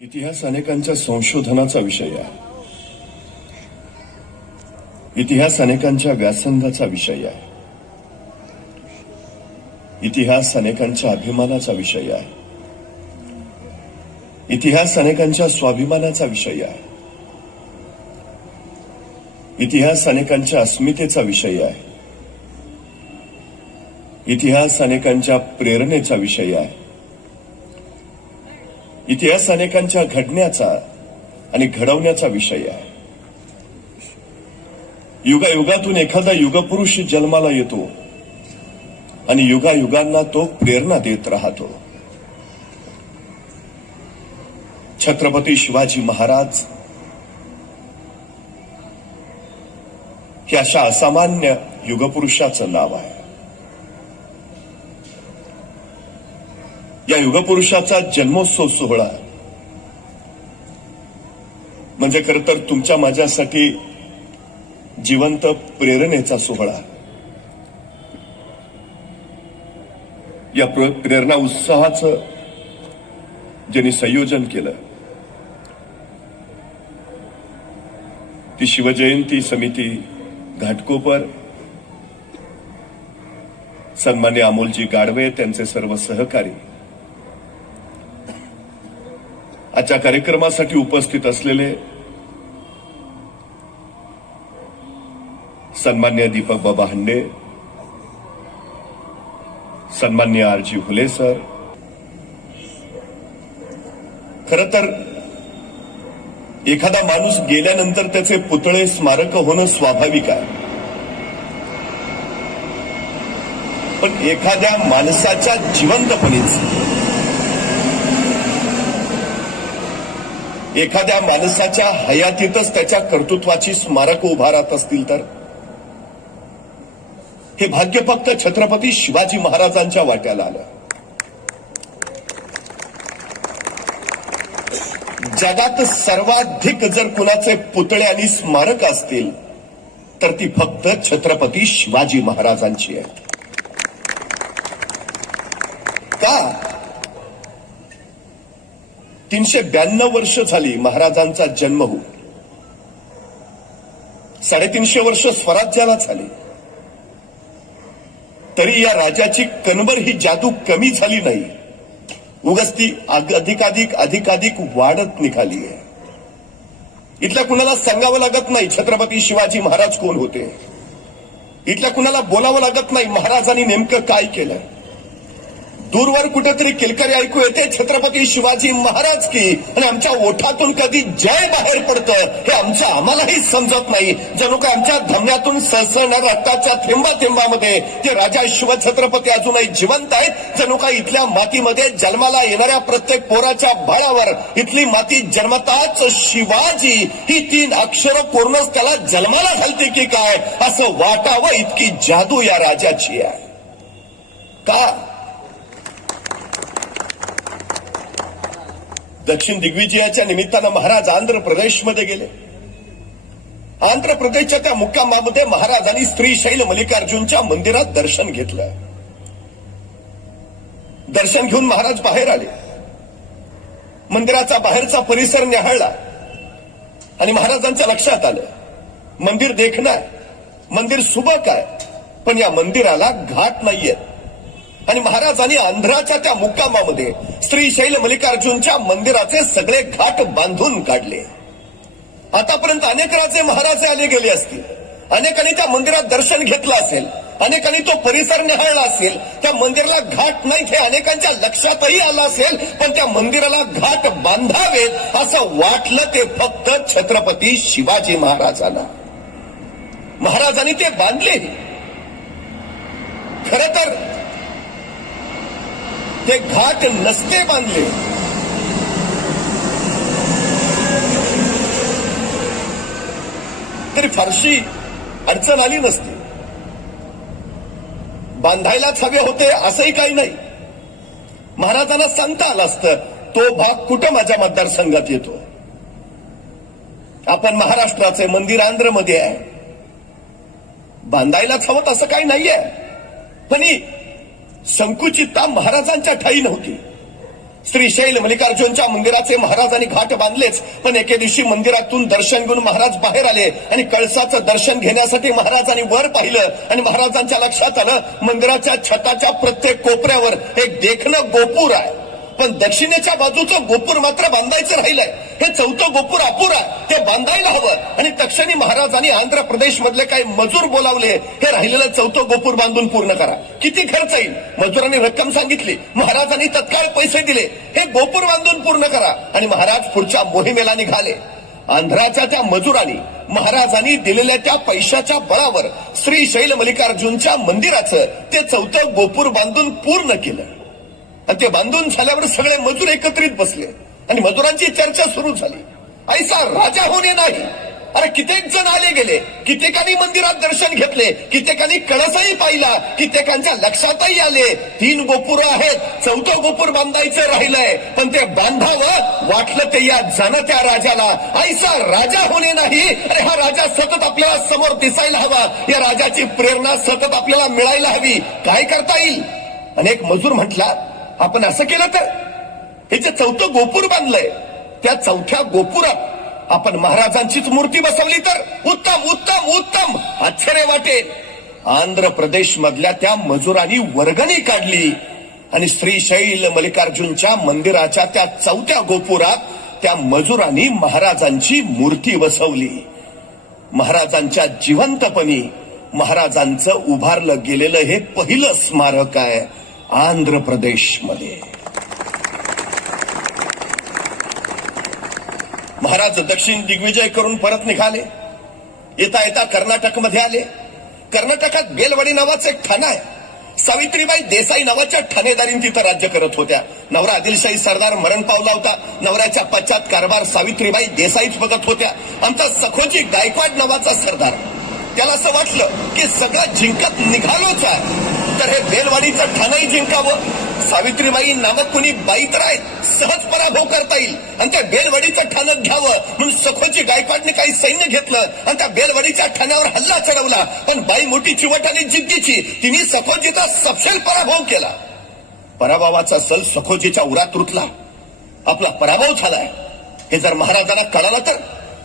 इतिहास अनेकांच्या संशोधनाचा विषय आहे. इतिहास अनेकांच्या व्यासंगाचा विषय आहे. इतिहास अनेकांच्या अभिमानाचा विषय आहे. इतिहास अनेकांच्या स्वाभिमानाचा विषय आहे. इतिहास अनेकांच्या अस्मितेचा विषय आहे. इतिहास अनेकांच्या प्रेरणेचा विषय आहे. इतिहास अनेकांच्या घडण्याचा आणि घडवण्याचा विषय आहे. युगायुगातून एखादा युगपुरुष जन्माला येतो आणि युगायुगांना तो प्रेरणा देत राहतो. छत्रपती शिवाजी महाराज हे अशा असामान्य युगपुरुषाचं नाव आहे. या युगपुरुषाचा जन्मोत्सव सोहळा म्हणजे खरं तर तुमच्या माझ्यासाठी जिवंत प्रेरणेचा सोहळा. या प्रेरणा उत्साहाचं ज्यांनी संयोजन केलं ती शिवजयंती समिती घाटकोपर, सन्मान्य अमोलजी गाडवे, त्यांचे सर्व सहकारी, आजच्या कार्यक्रमासाठी उपस्थित असलेले सन्मान्य दीपक बाबा हंडे, सन्मान्य आरजी हुले सर. खरं तर एखादा माणूस गेल्यानंतर त्याचे पुतळे स्मारक होणं स्वाभाविक आहे. पण एखाद्या माणसाच्या जिवंतपणीच, एखाद्या माणसाच्या हयातीतच त्याच्या कर्तृत्वाची स्मारक उभारत असतील तर हे भाग्य फक्त छत्रपती शिवाजी महाराजांच्या वाट्याला आलं. जगात सर्वाधिक जर कुणाचे पुतळे आणि स्मारक असतील तर ती फक्त छत्रपती शिवाजी महाराजांची आहेत. का? 392 वर्ष झाली महाराजांचा जन्म होऊन. 350 वर्ष स्वराज्याला झाली. तरी या राजाची कणभर ही जादू कमी झाली नाही, उगाच ती अधिकाधिक वाढत निघाली आहे. इथल्या कुणाला सांगावं लागत नाही छत्रपती शिवाजी महाराज कोण होते. इथल्या कुणाला बोलावं लागत नाही महाराजांनी नेमकं काय केलं. दूरवर कुठेतरी किलकारी ऐकू येते छत्रपती शिवाजी महाराज की, आणि आमच्या ओठातून कधी जय बाहेर पडतं हे आम्हालाही समजत नाही. जणू काय आमच्या धमन्यातून सळसळणाऱ्या रक्ताच्या थेंबाथेंबामध्ये ते राजा शिवछत्रपती अजूनही जिवंत आहेत. जणू काय इथल्या मातीमध्ये जन्माला येणाऱ्या प्रत्येक पोराच्या बाळावर इथली माती जन्मताच शिवाजी ही 3 अक्षरं पूर्णच त्याला जन्माला घालते की काय असं वाटावं, इतकी जादू या राजाची आहे. का? दक्षिण दिग्विजयाच्या निमित्तानं महाराज आंध्र प्रदेशमध्ये गेले. आंध्र प्रदेशच्या त्या मुक्कामामध्ये महाराजांनी श्रीशैल मल्लिकार्जुनच्या मंदिरात दर्शन घेतलं. दर्शन घेऊन महाराज बाहेर आले. मंदिराचा बाहेरचा परिसर न्याहाळला आणि महाराजांच्या लक्षात आलं मंदिर देखणं आहे, मंदिर सुबक आहे, पण या मंदिराला घाट नाहीये. आणि महाराजांनी आंध्राच्या त्या मुक्कामामध्ये श्रीशैल मल्लिकार्जुनच्या मंदिराचे सगळे घाट बांधून काढले. आतापर्यंत अनेक राजे महाराजे आले गेले असतील, अनेकांनी त्या मंदिरात दर्शन घेतलं असेल, अनेकांनी तो परिसर निहाळला असेल. त्या मंदिराला घाट नाहीत हे अनेकांच्या लक्षातही आलं असेल, पण त्या मंदिराला घाट बांधावेत असं वाटलं ते फक्त छत्रपती शिवाजी महाराजांना. महाराजांनी ते बांधले. खरं तर ते घाट नसते बांधले, तरी फारशी अडचण आली नसती. बांधायलाच हवे होते असंही काही नाही. महाराजांना सांगता आलं असतं तो भाग कुठं माझ्या मतदारसंघात येतो. आपण महाराष्ट्राचे मंदिर आंध्रमध्ये आहे, बांधायलाच हवं असं काही नाहीये. पण ही संकुचितता महाराजांच्या ठाई नव्हती. श्रीशैल मल्लिकार्जुनच्या मंदिराचे महाराजांनी घाट बांधलेच, पण एके दिवशी मंदिरातून दर्शन घेऊन महाराज बाहेर आले आणि कळसाचं दर्शन घेण्यासाठी महाराजांनी वर पाहिलं आणि महाराजांच्या लक्षात आलं मंदिराच्या छताच्या प्रत्येक कोपऱ्यावर एक देखणं गोपूर आहे, पण दक्षिणेच्या बाजूचं गोपूर मात्र बांधायचं राहिलंय. हे चौथं गोपूर अपुर आहे, ते बांधायला हवं. आणि तक्षणी महाराजांनी आंध्र प्रदेश मधले काही मजूर बोलावले, हे राहिलेलं चौथं गोपूर बांधून पूर्ण करा. किती खर्च येईल? मजुरांनी रक्कम सांगितली, महाराजांनी तत्काळ पैसे दिले, हे गोपूर बांधून पूर्ण करा. आणि महाराज पुढच्या मोहिमेला निघाले. आंध्राच्या त्या मजुरांनी महाराजांनी दिलेल्या त्या पैशाच्या बळावर श्रीशैल मल्लिकार्जुनच्या मंदिराचं ते चौथं गोपूर बांधून पूर्ण केलं. आणि ते बांधून झाल्यावर सगळे मजूर एकत्रित बसले आणि मजुरांची चर्चा सुरू झाली. ऐसा राजा होणे नाही. अरे कित्येक जण आले गेले, कित्येकांनी मंदिरात दर्शन घेतले, कित्येकांनी कळसही पाहिला, कित्येकांच्या लक्षातही आले 3 गोपूर आहेत, चौथं गोपूर बांधायचं राहिलंय, पण ते बांधावं वाटलं ते या जाणत्या राजाला. ऐसा राजा होणे नाही. अरे हा राजा सतत आपल्याला समोर दिसायला हवा, या राजाची प्रेरणा सतत आपल्याला मिळायला हवी. काय करता येईल? अनेक मजूर म्हटला, आपण असं केलं तर हे जे चौथं गोपूर बांधलंय त्या चौथ्या गोपुरात आपण महाराजांचीच मूर्ती बसवली तर उत्तम उत्तम उत्तम. आश्चर्य वाटेल. आंध्र प्रदेश मधल्या त्या मजुरांनी वर्गणी काढली आणि श्रीशैल मल्लिकार्जुनच्या मंदिराच्या त्या चौथ्या गोपुरात त्या मजुरांनी महाराजांची मूर्ती बसवली. महाराजांच्या जिवंतपणी महाराजांचं उभारलं गेलेलं हे पहिलं स्मारक आहे आंध्र प्रदेशमध्ये. महाराज दक्षिण दिग्विजय करून परत निघाले. येता येता कर्नाटकमध्ये आले. कर्नाटकात बेलवाडी नावाचं एक ठाणं आहे. सावित्रीबाई देसाई नावाच्या ठाणेदारीने तिथं राज्य करत होत्या. नवरा आदिलशाही सरदार मरण पावला होता. नवऱ्याच्या पश्चात कारभार सावित्रीबाई देसाईच बघत होत्या. आमचा सखोजी गायकवाड नावाचा सरदार, त्याला असं वाटलं की सगळं जिंकत निघालोच आहे तर हे बेलवाडीचं ठाणंही जिंकावं. सावित्रीबाई नामक कुणी बाई तर आहेत, सहज पराभव करता येईल आणि त्या बेलवाडीचं ठाणं घ्यावं म्हणून सखोजी गायकवाडने काही सैन्य घेतलं आणि त्या बेलवाडीच्या ठाण्यावर हल्ला चढवला. पण बाई मोठी चिवट आणि जिद्दीची, तिने सखोजीचा सपशेल पराभव केला. पराभवाचा सल सखोजीच्या उरात रुतला. आपला पराभव झालाय हे जर महाराजांना कळालं तर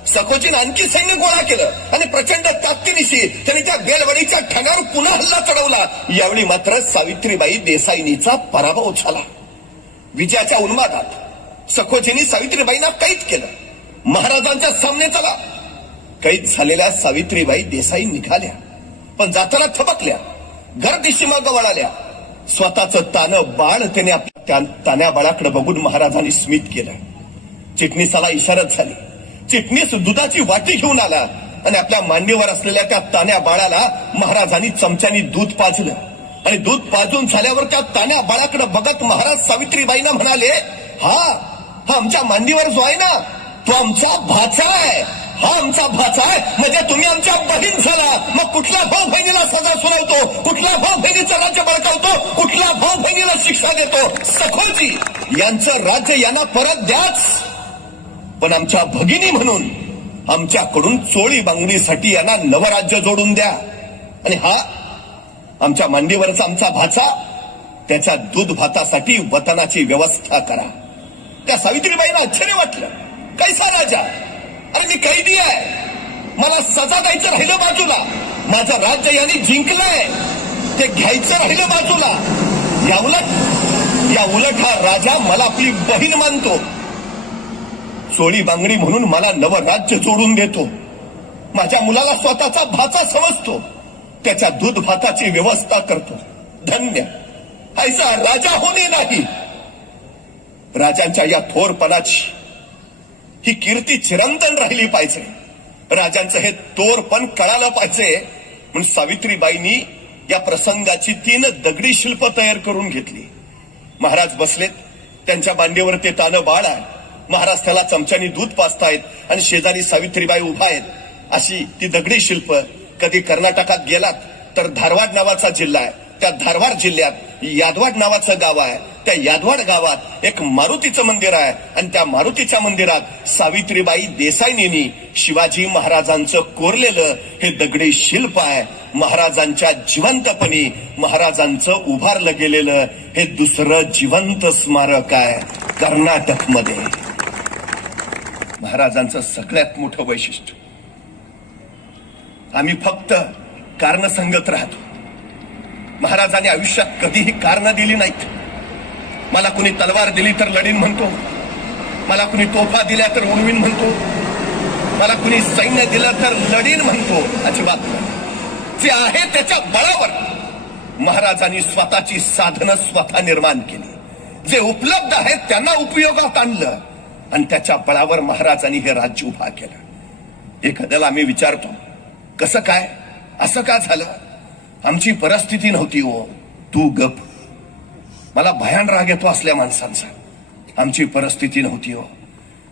सखोजीने आणखी सैन्य गोळा केलं आणि प्रचंड ताकदीनिशी त्यांनी त्या बेलवाडीच्या ठाण्यावर पुन्हा हल्ला चढवला. यावेळी मात्र सावित्रीबाई देसाईंचा पराभव झाला. विजयाच्या उन्मादात सखोजींनी सावित्रीबाईंना कैद केलं. महाराजांच्या सामने चला. कैद झालेल्या सावित्रीबाई देसाई निघाल्या, पण जाताना थबकल्या, गर्दिशी मागं वळाल्या. स्वतःचं तानं बाळ त्याने आपल्या तान्या बाळाकडे बघून महाराजांनी स्मित केलं. चिटणीसाला इशारत झाली. चिटणीस दुधाची वाटी घेऊन आला आणि आपल्या मांडीवर असलेल्या त्या तान्या बाळाला महाराजांनी चमच्यानी दूध पाजलं. आणि दूध पाजून झाल्यावर त्या तान्या बाळाकडे बघत महाराज सावित्रीबाईंना म्हणाले, हा आमच्या मांडीवर जो आहे ना तो आमचा भाचा आहे. हा आमचा भाचा आहे म्हणजे तुम्ही आमच्या बहीण झाला. मग कुठल्या भाऊ बहिणीला सजा सुनावतो, कुठल्या भाऊ बहिणीचं राज्य बळकावतो, कुठल्या भाऊ बहिणीला शिक्षा देतो? सखोजी यांचं राज्य यांना परत द्याच, पण आमच्या भगिनी म्हणून आमच्याकडून चोळी बांगडीसाठी यांना नवराज्य जोडून द्या. आणि हा आमच्या मांडीवरचा आमचा भाचा, त्याच्या दूध भातासाठी वतनाची व्यवस्था करा. त्या सावित्रीबाईंना आश्चर्य वाटलं. कैसा राजा? अरे मी कैदी आहे, मला सजा द्यायचं राहिलं बाजूला, माझं राज्य यांनी जिंकलंय ते घ्यायचं राहिलं बाजूला. या उलट हा राजा मला आपली बहीण मानतो, चोळी बांगडी म्हणून मला नवं राज्य जोडून देतो, माझ्या मुलाला स्वतःचा भाचा समजतो, त्याच्या दूध भाताची व्यवस्था करतो. धन्य. ऐसा राजा होणे नाही. राजांच्या या थोरपणाची ही कीर्ती चिरंतन राहिली पाहिजे. राजांचं हे थोरपण कळालं पाहिजे म्हणून सावित्रीबाईंनी या प्रसंगाची 3 दगडी शिल्प तयार करून घेतली. महाराज बसलेत, त्यांच्या मांडीवर ते तानं बाळ आहे. महाराज त्याला चमच्यानी दूध पाजतायत आणि शेजारी सावित्रीबाई उभा आहेत. अशी ती दगडी शिल्प. कधी कर्नाटकात गेलात तर धारवाड नावाचा जिल्हा आहे, त्या धारवाड जिल्ह्यात यादवाड नावाचं गाव आहे. त्या यादवाड गावात एक मारुतीचं मंदिर आहे आणि त्या मारुतीच्या मंदिरात सावित्रीबाई देसाईंनी शिवाजी महाराजांचं कोरलेलं हे दगडी शिल्प आहे. महाराजांच्या जिवंतपणी महाराजांचं उभारलं गेलेलं हे दुसरं जिवंत स्मारक आहे. कर्नाटकमध्ये. महाराजांचं सगळ्यात मोठं वैशिष्ट्य, आम्ही फक्त कारण सांगत राहतो. महाराजांनी आयुष्यात कधीही कारण दिली नाहीत. मला कुणी तलवार दिली तर लढीन म्हणतो, मला कुणी तोफा दिल्या तर उडवीन म्हणतो, मला कुणी सैन्य दिलं तर लढीन म्हणतो. अजिबात नाही. जे आहे त्याच्या बळावर महाराजांनी स्वतःची साधनं स्वतः निर्माण केली. जे उपलब्ध आहेत त्यांना उपयोगात आणलं आणि त्याच्या बळावर महाराजांनी हे राज्य उभा केलं. एखाद्याला आम्ही विचारतो, कसं काय, असं का झालं? आमची परिस्थिती नव्हती हो. तू गप. मला भयान राग येतो असल्या माणसांचा. आमची परिस्थिती नव्हती हो.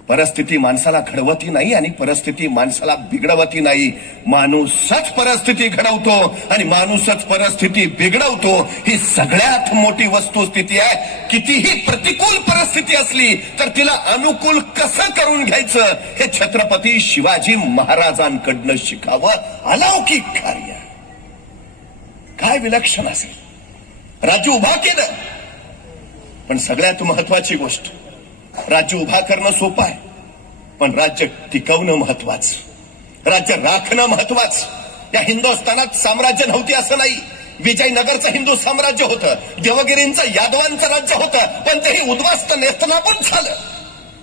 परिस्थिती माणसाला घडवती नाही आणि परिस्थिती माणसाला बिघडवती नाही. माणूसच परिस्थिती घडवतो आणि माणूसच परिस्थिती बिघडवतो. ही सगळ्यात मोठी वस्तुस्थिती आहे. कितीही प्रतिकूल परिस्थिती असली तर तिला अनुकूल कसं करून घ्यायचं हे छत्रपती शिवाजी महाराजांकडनं शिकावं अलौकिक कार्य. काय विलक्षण असेल. राज्य उभा केलं, पण सगळ्यात महत्वाची गोष्ट, राज्य उभा करणं सोपं आहे, पण राज्य टिकवणं महत्वाचं, राज्य राखणं महत्वाचं. या हिंदुस्थानात साम्राज्य नव्हती असं नाही. विजयनगरचं हिंदू साम्राज्य होतं, देवगिरींचं यादवांचं राज्य होतं, पण तेही उद्ध्वस्त नेस्तनाबूत झालं.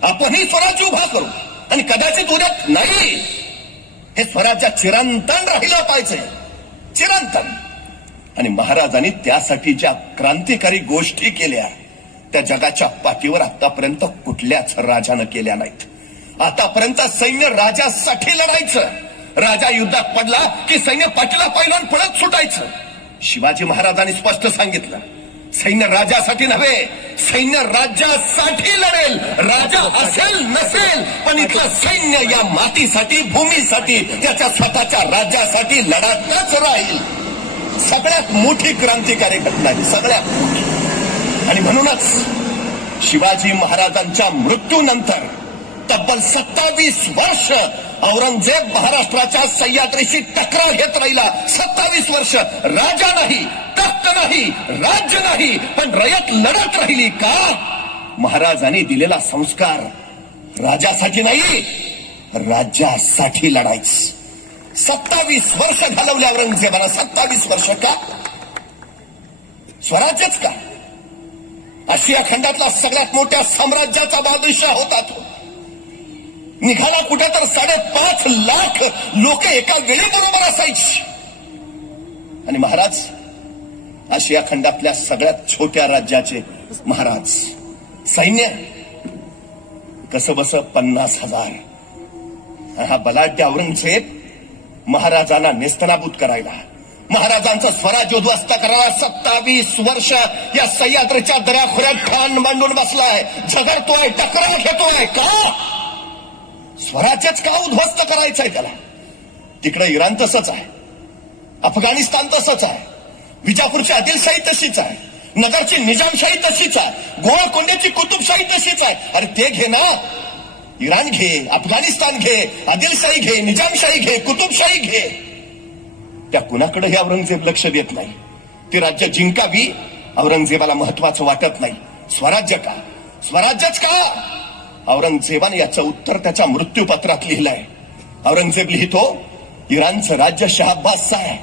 आपणही स्वराज्य उभा करू आणि कदाचित उद्या नाही, हे स्वराज्य चिरंतन राहिलं पाहिजे, चिरंतन. आणि महाराजांनी त्यासाठी ज्या क्रांतिकारी गोष्टी केल्या त्या जगाच्या पाठीवर आतापर्यंत कुठल्याच राजानं केल्या नाहीत. आतापर्यंत सैन्य राजासाठी लढायचं, राजा युद्धात पडला की सैन्य पाठीला पाहिलं पळत सुटायचं. शिवाजी महाराजांनी स्पष्ट सांगितलं, सैन्य राजासाठी नव्हे, सैन्य राज्यासाठी लढेल. राजा असेल नसेल, पण इथलं सैन्य या मातीसाठी, भूमीसाठी, त्याच्या स्वतःच्या राज्यासाठी लढतच राहील. सगळ्यात मोठी क्रांतिकारी घटना ही, सगळ्यात मोठी. आणि म्हणूनच शिवाजी महाराजांच्या मृत्यूनंतर तब्बल 27 वर्ष औरंगजेब महाराष्ट्राच्या सह्याद्रीशी टकराव घेत राहिला. 27 वर्ष राजा नाही, तख्त नाही, राज्य नाही, पण रयत लढत राहिली. का? महाराजांनी दिलेला संस्कार राजासाठी नाही, राज्यासाठी लढायचं. 27 वर्ष घालवल्या औरंगजेबाला. 27 वर्ष का? स्वराज्यच का? आशिया खंडातला सगळ्यात मोठ्या साम्राज्याचा बादशाह होता तो. निघाला कुठे तर 5.5 लाख लोक एका वेळी बरोबर असायची. आणि महाराज आशिया खंडातल्या सगळ्यात छोट्या राज्याचे महाराज. सैन्य कसं बस 50,000. हा बलाढ्य औरंगजेब महाराजांना नेस्तनाबूत करायला, महाराजांचं स्वराज्य उद्ध्वस्त करायला 27 वर्ष या सह्याद्रीच्या दऱ्याखोऱ्यात ठाण मांडून बसलाय. झगडतोय, टकराव घेतोय. का? स्वराज्यच का उद्ध्वस्त करायचंय त्याला? तिकडे इराण तसंच आहे, अफगाणिस्तान तसंच आहे, विजापूरची आदिलशाही तशीच आहे, नगरची निजामशाही तशीच आहे, गोळकोंड्याची कुतुबशाही तशीच आहे. अरे ते घे ना, इराण घे, अफगाणिस्तान घे, आदिलशाही घे, निजामशाही घे, कुतुबशाही घे. त्या कुणाकडे हे औरंगजेब लक्ष देत नाही. ती राज्य जिंकावी औरंगजेबाला महत्वाचं वाटत नाही. स्वराज्य का? स्वराज्यच का? औरंगजेबाने याचं उत्तर त्याच्या मृत्यूपत्रात लिहिलंय. औरंगजेब लिहितो, इराणचं राज्य शहाबाजचं आहे,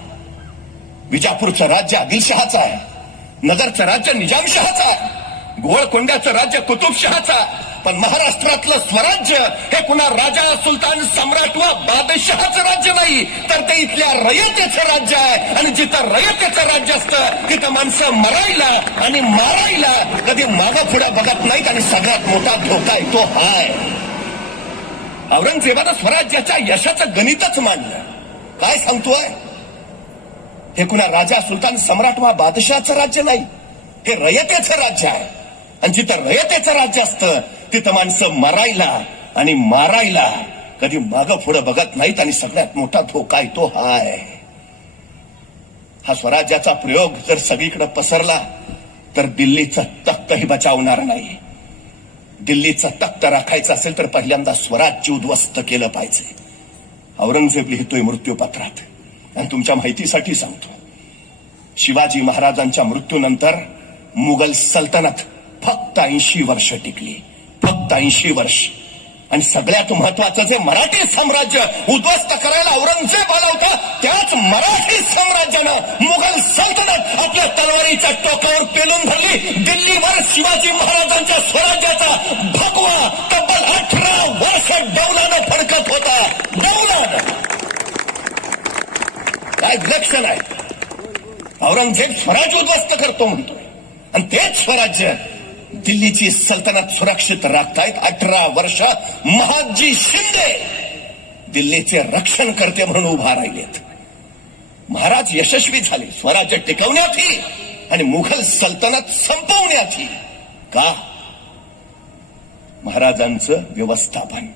विजापूरचं राज्य आदिलशहाचं आहे, नगरचं राज्य निजामशहाचं आहे, गोळकोंड्याचं राज्य कुतुबशहाचं आहे. पण महाराष्ट्रातलं स्वराज्य हे कुणा राजा, सुलतान, सम्राट वा बादशहाचं राज्य नाही, तर ते इथल्या रयतेचं राज्य आहे. आणि जिथं रयतेचं राज्य असतं तिथं माणसं मरायला आणि मारायला कधी मागं पुढे बघत नाहीत. आणि सगळ्यात मोठा धोका आहे तो हाय. औरंगजेबानं स्वराज्याच्या यशाचं गणितच मांडलं. काय सांगतोय? हे कुणा राजा, सुलतान, सम्राट वा बादशहाचं राज्य नाही, हे रयतेचं राज्य आहे. आणि जिथं रयतेचं राज्य असतं तिथं माणसं मरायला आणि मारायला कधी मागं पुढं बघत नाहीत. आणि सगळ्यात मोठा धोका आहे तो हाय. हा स्वराज्याचा प्रयोग जर सगळीकडे पसरला तर दिल्लीचं तख्तही बचावणार नाही. दिल्लीचं तख्त राखायचं असेल तर पहिल्यांदा स्वराज्य उद्ध्वस्त केलं पाहिजे. औरंगजेब लिहितोय मृत्यूपत्रात. आणि तुमच्या माहितीसाठी सांगतो, शिवाजी महाराजांच्या मृत्यूनंतर मुघल सल्तनत फक्त 80 वर्ष टिकली. फक्त 80 वर्ष. आणि सगळ्यात महत्वाचं जे मराठी साम्राज्य उद्ध्वस्त करायला औरंगजेब आला होता, त्याच मराठी साम्राज्यानं मुघल सल्तनत आपल्या तलवारीच्या टोकावर पेलून धरली. दिल्लीवर शिवाजी महाराजांच्या स्वराज्याचा भगवा तब्बल 18 वर्ष डौलानं फडकत होता. डौलानं काय विलक्षण आहे. औरंगजेब स्वराज्य उद्ध्वस्त करतो म्हणतोय, आणि तेच स्वराज्य दिल्लीची सल्तनत सुरक्षित राखतायत. 18 वर्ष महादजी शिंदे दिल्लीचे रक्षण करते म्हणून उभा राहिलेत. महाराज यशस्वी झाले स्वराज्य टिकवण्यातही आणि मुघल सल्तनत संपवण्यातही. का? महाराजांचं व्यवस्थापन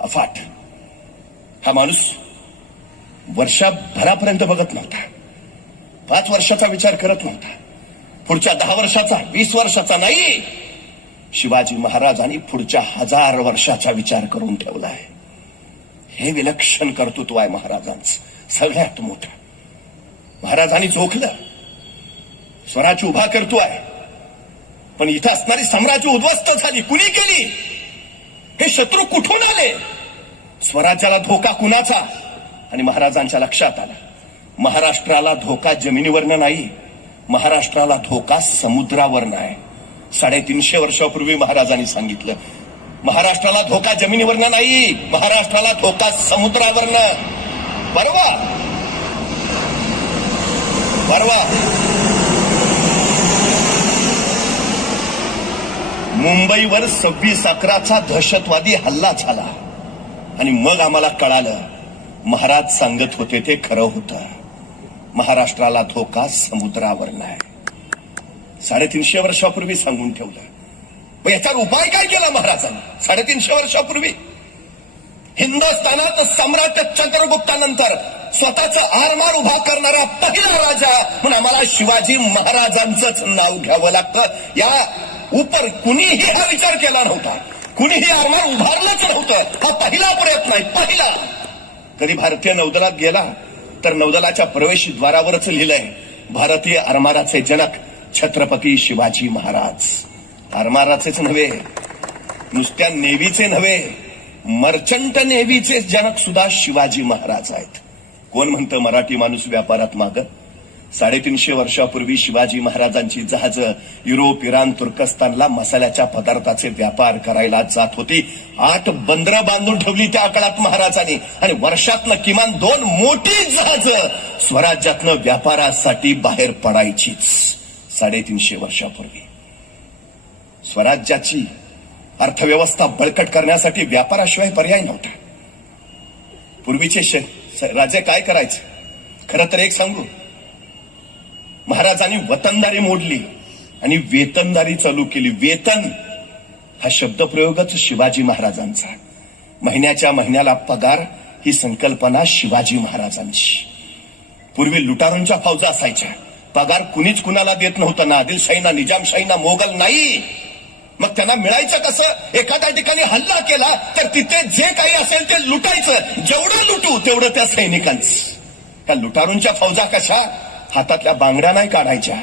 अफाट. हा माणूस वर्षभरापर्यंत बघत नव्हता, 5 वर्षाचा विचार करत नव्हता, पुढच्या 10 वर्षाचा, 20 वर्षाचा नाही. शिवाजी महाराजांनी पुढच्या 1000 वर्षाचा विचार करून ठेवला आहे. हे विलक्षण कर्तृत्व आहे महाराजांचं सगळ्यात मोठं. महाराजांनी जोखलं, स्वराज्य उभा करतोय, पण इथं असणारी साम्राज्य उद्ध्वस्त झाली. कुणी केली? हे शत्रू कुठून आले? स्वराज्याला धोका कुणाचा? आणि महाराजांच्या लक्षात आलं, महाराष्ट्राला धोका जमिनीवरनं नाही, महाराष्ट्राला धोका समुद्रावरनं आहे. 350 वर्षापूर्वी महाराजांनी सांगितलं, महाराष्ट्राला धोका जमिनीवरनं नाही, महाराष्ट्राला धोका समुद्रावरनं. परवा मुंबईवर 26/11चा दहशतवादी हल्ला झाला, आणि मग आम्हाला कळालं महाराज सांगत होते ते खरं होतं. महाराष्ट्राला धोका समुद्रावर नाही. 350 वर्षापूर्वी सांगून ठेवलं. मग याच्यावर उपाय काय केला महाराजांनी 350 वर्षापूर्वी? हिंदुस्थानात सम्राट चंद्रगुप्तानंतर स्वतःचं आरमार उभा करणारा पहिला राजा म्हणून आम्हाला शिवाजी महाराजांचंच नाव घ्यावं लागतं. या उपर कुणीही हा विचार केला नव्हता, कुणीही आरमार उभारलंच नव्हतं. हा पहिला प्रयत्न आहे, पहिला. कधी भारतीय नौदलात गेला तर नौदलाच्या प्रवेशद्वारावरच लिहिलंय, भारतीय आरमाराचे जनक छत्रपती शिवाजी महाराज. आरमाराचेच नव्हे, नुसत्या नेव्हीचे नव्हे, मर्चंट नेव्हीचे जनक सुद्धा शिवाजी महाराज आहेत. कोण म्हणतं मराठी माणूस व्यापारात मागं? 350 वर्षापूर्वी शिवाजी महाराजांची जहाजं युरोप, इराण, तुर्कस्तानला मसाल्याच्या पदार्थाचे व्यापार करायला जात होती. 8 बंदरं बांधून ठेवली त्या काळात महाराजांनी, आणि वर्षातनं किमान 2 मोठी जहाजं स्वराज्यातनं व्यापारासाठी बाहेर पडायचीच. 350 वर्षापूर्वी स्वराज्याची अर्थव्यवस्था बळकट करण्यासाठी व्यापाराशिवाय पर्याय नव्हता. पूर्वीचे राजे काय करायचे? खरं तर एक सांगू, महाराजांनी वतनदारी मोडली आणि वेतनदारी चालू केली. वेतन हा शब्दप्रयोगच शिवाजी महाराजांचा. महिन्याच्या महिन्याला पगार ही संकल्पना शिवाजी महाराजांची. पूर्वी लुटारूंच्या फौजा असायच्या, पगार कुणीच कुणाला देत नव्हतं, ना आदिलशाही, ना निजामशाही, ना मोगल, नाही. मग त्यांना मिळायचं कसं? एखाद्या ठिकाणी हल्ला केला तर तिथे जे काही असेल ते लुटायचं. जेवढं लुटू तेवढं त्या सैनिकांचं. त्या लुटारूंच्या फौजा कशा? हातातल्या बांगड्या नाही काढायच्या,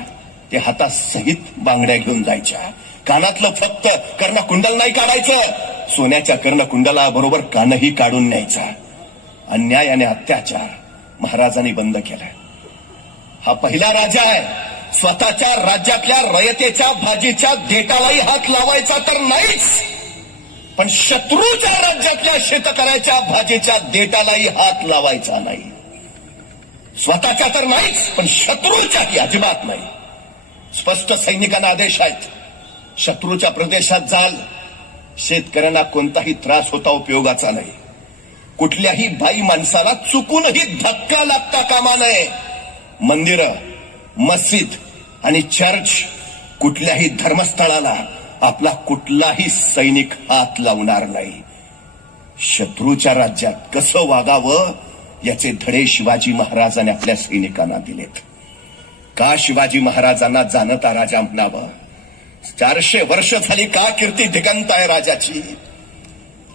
ते हातासहित बांगड्या घेऊन जायच्या. कानातलं फक्त कर्णकुंडल नाही काढायचं, सोन्याच्या कर्णकुंडलाबरोबर कानही काढून न्यायचा. अन्याय आणि अत्याचार महाराजांनी बंद केला. हा पहिला राजा आहे. स्वतःच्या राज्यातल्या रयतेच्या भाजीच्या देठालाही हात लावायचा तर नाहीच, पण शत्रूच्या राज्यातल्या शेतकऱ्याच्या भाजीच्या देठालाही हात लावायचा नाही. स्वतःच्या तर नाहीच, पण शत्रूच्याही अजिबात नाही. स्पष्ट सैनिकांना आदेश आहेत, शत्रूच्या प्रदेशात जाल, शेतकऱ्यांना कोणताही त्रास होता उपयोगाचा नाही. कुठल्याही बाई माणसाला चुकूनही धक्का लागता कामा नये. मंदिरं, मस्जिद आणि चर्च, कुठल्याही धर्मस्थळाला आपला कुठलाही सैनिक हात लावणार नाही. शत्रूच्या राज्यात कसं वागावं याचे धडे शिवाजी महाराजांनी आपल्या सैनिकांना दिलेत. का शिवाजी महाराजांना जाणता राजा म्हणावं? 400 वर्ष झाली का कीर्ती दिगंत आहे राजाची.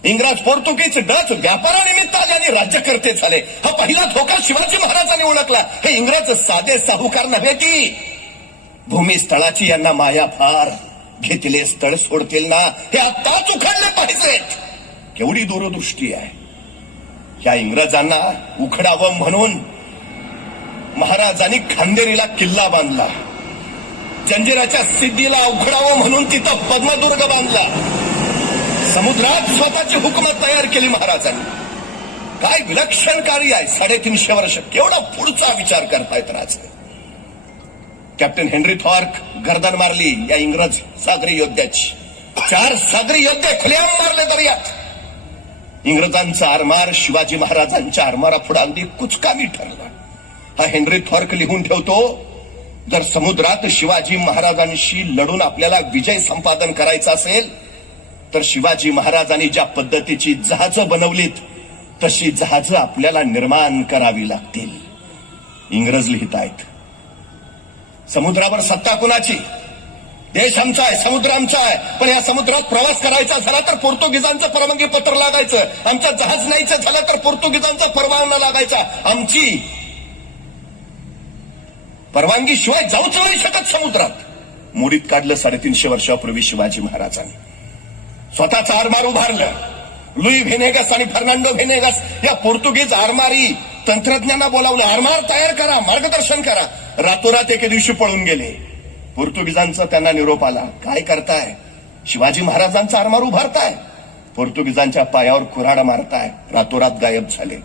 इंग्रज, पोर्तुगीज, डच व्यापारानिमित्त आले आणि राज्यकर्ते झाले. हा पहिला धोका शिवाजी महाराजांनी ओळखला. हे इंग्रज साधे साहुकार नव्हे की भूमी स्थळाची यांना माया फार. घेतले स्थळ सोडतील ना हे आत्ताच उखडले पाहिजेत. केवढी दूरदृष्टी आहे. या इंग्रजांना उखडावं म्हणून महाराजांनी खांदेरीला किल्ला बांधला. जंजिराच्या सिद्धीला उखडावं म्हणून तिथं पद्मदुर्ग बांधला. समुद्रात स्वतःची हुकूमत तयार केली महाराजांनी. काय विलक्षण कार्य आहे. 350 वर्ष केवढा पुढचा विचार करतायत राज. कॅप्टन हेनरी थॉर्क गर्दन मारली या इंग्रज सागरी योद्ध्याची. 4 सागरी योद्धे खुलेआम मारले दर्यात. इंग्रजांचा आरमार शिवाजी महाराजांच्या आरमारा पुढे अगदी कुचकामी ठरला. हा हेनरी थॉर्क लिहून ठेवतो, जर समुद्रात शिवाजी महाराजांशी लढून आपल्याला विजय संपादन करायचा असेल तर शिवाजी महाराजांनी ज्या पद्धतीची जहाजं बनवलीत तशी जहाजं आपल्याला निर्माण करावी लागतील. इंग्रज लिहित आहेत. समुद्रावर सत्ता कुणाची? देश आमचा आहे, समुद्र आमचा आहे, पण या समुद्रात प्रवास करायचा झाला तर पोर्तुगीजांचं परवानगी पत्र लागायचं. आमचं जहाज न्यायचं झालं तर पोर्तुगीजांचा परवाना लागायचा. आमची परवानगी शिवाय जाऊच नाही शकत समुद्रात. मोडीत काढलं 350 वर्षापूर्वी शिवाजी महाराजांनी. स्वतःचं आरमार उभारलं. लुई व्हेनेगस आणि फर्नांडो व्हेनेगस या पोर्तुगीज आरमारी तंत्रज्ञांना बोलावलं. आरमार तयार करा, मार्गदर्शन करा. रातोरात एके दिवशी पळून गेले. पोर्तुगीजांचा त्यांना निरोप आला, काय करताय? शिवाजी महाराजांचा आरमार उभारताय, पोर्तुगीजांच्या पायावर कुऱ्हाड मारताय. रातोरात गायब झाले.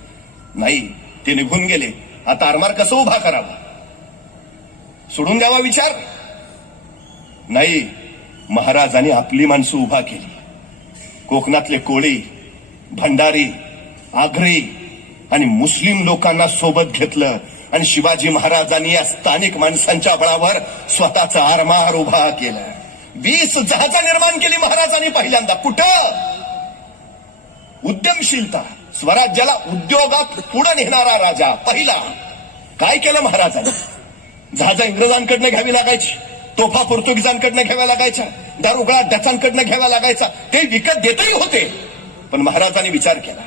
नाही, ते निघून गेले. आता आरमार कसं उभा करावा? सोडून द्यावा विचार? नाही, महाराजांनी आपली माणसं उभा केली. कोकणातले कोळी, भंडारी, आगरी आणि मुस्लिम लोकांना सोबत घेतलं आणि शिवाजी महाराजांनी या स्थानिक माणसांच्या बळावर स्वतःचा आरमार उभा केला. 20 जहाजं निर्माण केली महाराजांनी पहिल्यांदा. कुठं? उद्यमशीलता. स्वराज्याला उद्योगात पुढे नेणारा राजा पहिला. काय केलं महाराजांनी? जहाजं इंग्रजांकडनं घ्यावी लागायची, तोफा पोर्तुगीजांकडनं घ्याव्या लागायच्या, दारुगोळा डचांकडनं घ्यावा लागायचा. ते विकत देतही होते. पण महाराजांनी विचार केला,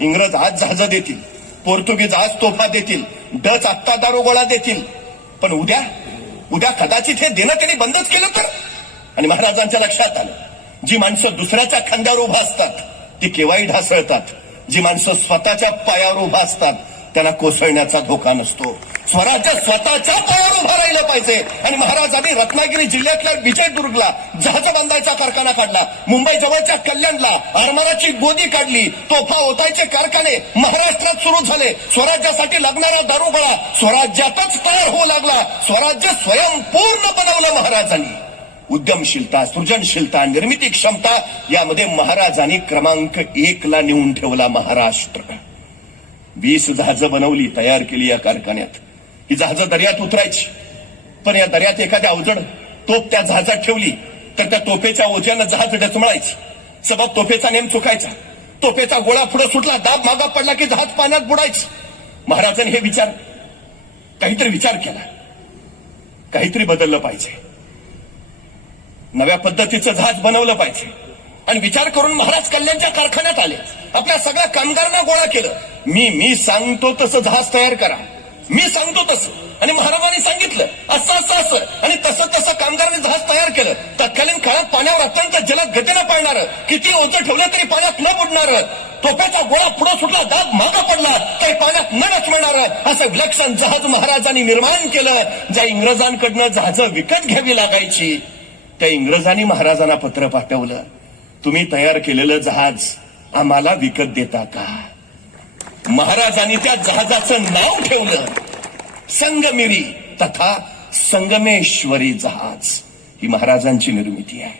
इंग्रज आज जहाजं देतील, पोर्तुगीज आज तोफा देतील, डच आत्ता दारुगोळा देतील, पण उद्या कदाचित हे देणं त्यांनी बंदच केलं तर. आणि महाराजांच्या लक्षात आलं, जी माणसं दुसऱ्याच्या खांद्यावर उभा असतात ती केव्हाही ढासळतात. जी माणसं स्वतःच्या पायावर उभा असतात त्यांना कोसळण्याचा धोका नसतो. स्वराज्य स्वतःच्या पायावर उभा राहिलं पाहिजे. आणि महाराजांनी रत्नागिरी जिल्ह्यातल्या विजयदुर्गला जहाज बांधायचा कारखाना काढला. मुंबई जवळच्या कल्याणला आरमाराची गोदी काढली. तोफा ओतायचे कारखाने महाराष्ट्रात सुरू झाले. स्वराज्यासाठी लागणारा दारुगोळा स्वराज्यातच तयार होऊ लागला. स्वराज्य स्वयंपूर्ण बनवलं महाराजांनी. उद्यमशीलता, सृजनशीलता, निर्मिती क्षमता यामध्ये महाराजांनी क्रमांक 1 ला नेऊन ठेवला महाराष्ट्र. 20 जहाजं बनवली, तयार केली या कारखान्यात. ही जहाजं दर्यात उतरायची, पण या दर्यात एखाद्या अवजड तोफ त्या जहाजात ठेवली तर त्या तोफेच्या ओझ्यानं जहाज डचमळायचं. सबब तोफेचा नेम चुकायचा. तोफेचा गोळा पुढे सुटला, दाब मागा पडला की जहाज पाण्यात बुडायचं. महाराजांनी काहीतरी विचार केला. काहीतरी बदललं पाहिजे, नव्या पद्धतीचं जहाज बनवलं पाहिजे. आणि विचार करून महाराज कल्याणच्या कारखान्यात आले. आपल्या सगळ्या कामगारांना गोळा केलं. मी सांगतो तसं जहाज तयार करा, मी सांगतो तसं. आणि महाराजांनी सांगितलं असं आणि तसं कामगारांनी जहाज तयार केलं. तत्कालीन काळात पाण्यावर अत्यंत जलद गतीनं पाळणारं, किती ओझं ठेवलं तरी पाण्यात न बुडणारं, तोफेचा गोळा पुढे सुटला, दाब मागा पडला तरी पाण्यात न डचमळणारं असं विलक्षण जहाज महाराजांनी निर्माण केलं. ज्या इंग्रजांकडनं जहाजं विकत घ्यावी लागायची त्या इंग्रजांनी महाराजांना पत्र पाठवलं, तुम्ही तयार केलेलं जहाज आम्हाला विकत देता का? महाराजांनी त्या जहाजाचं नाव ठेवलं संगमिरी तथा संगमेश्वरी जहाज. ही महाराजांची निर्मिती आहे.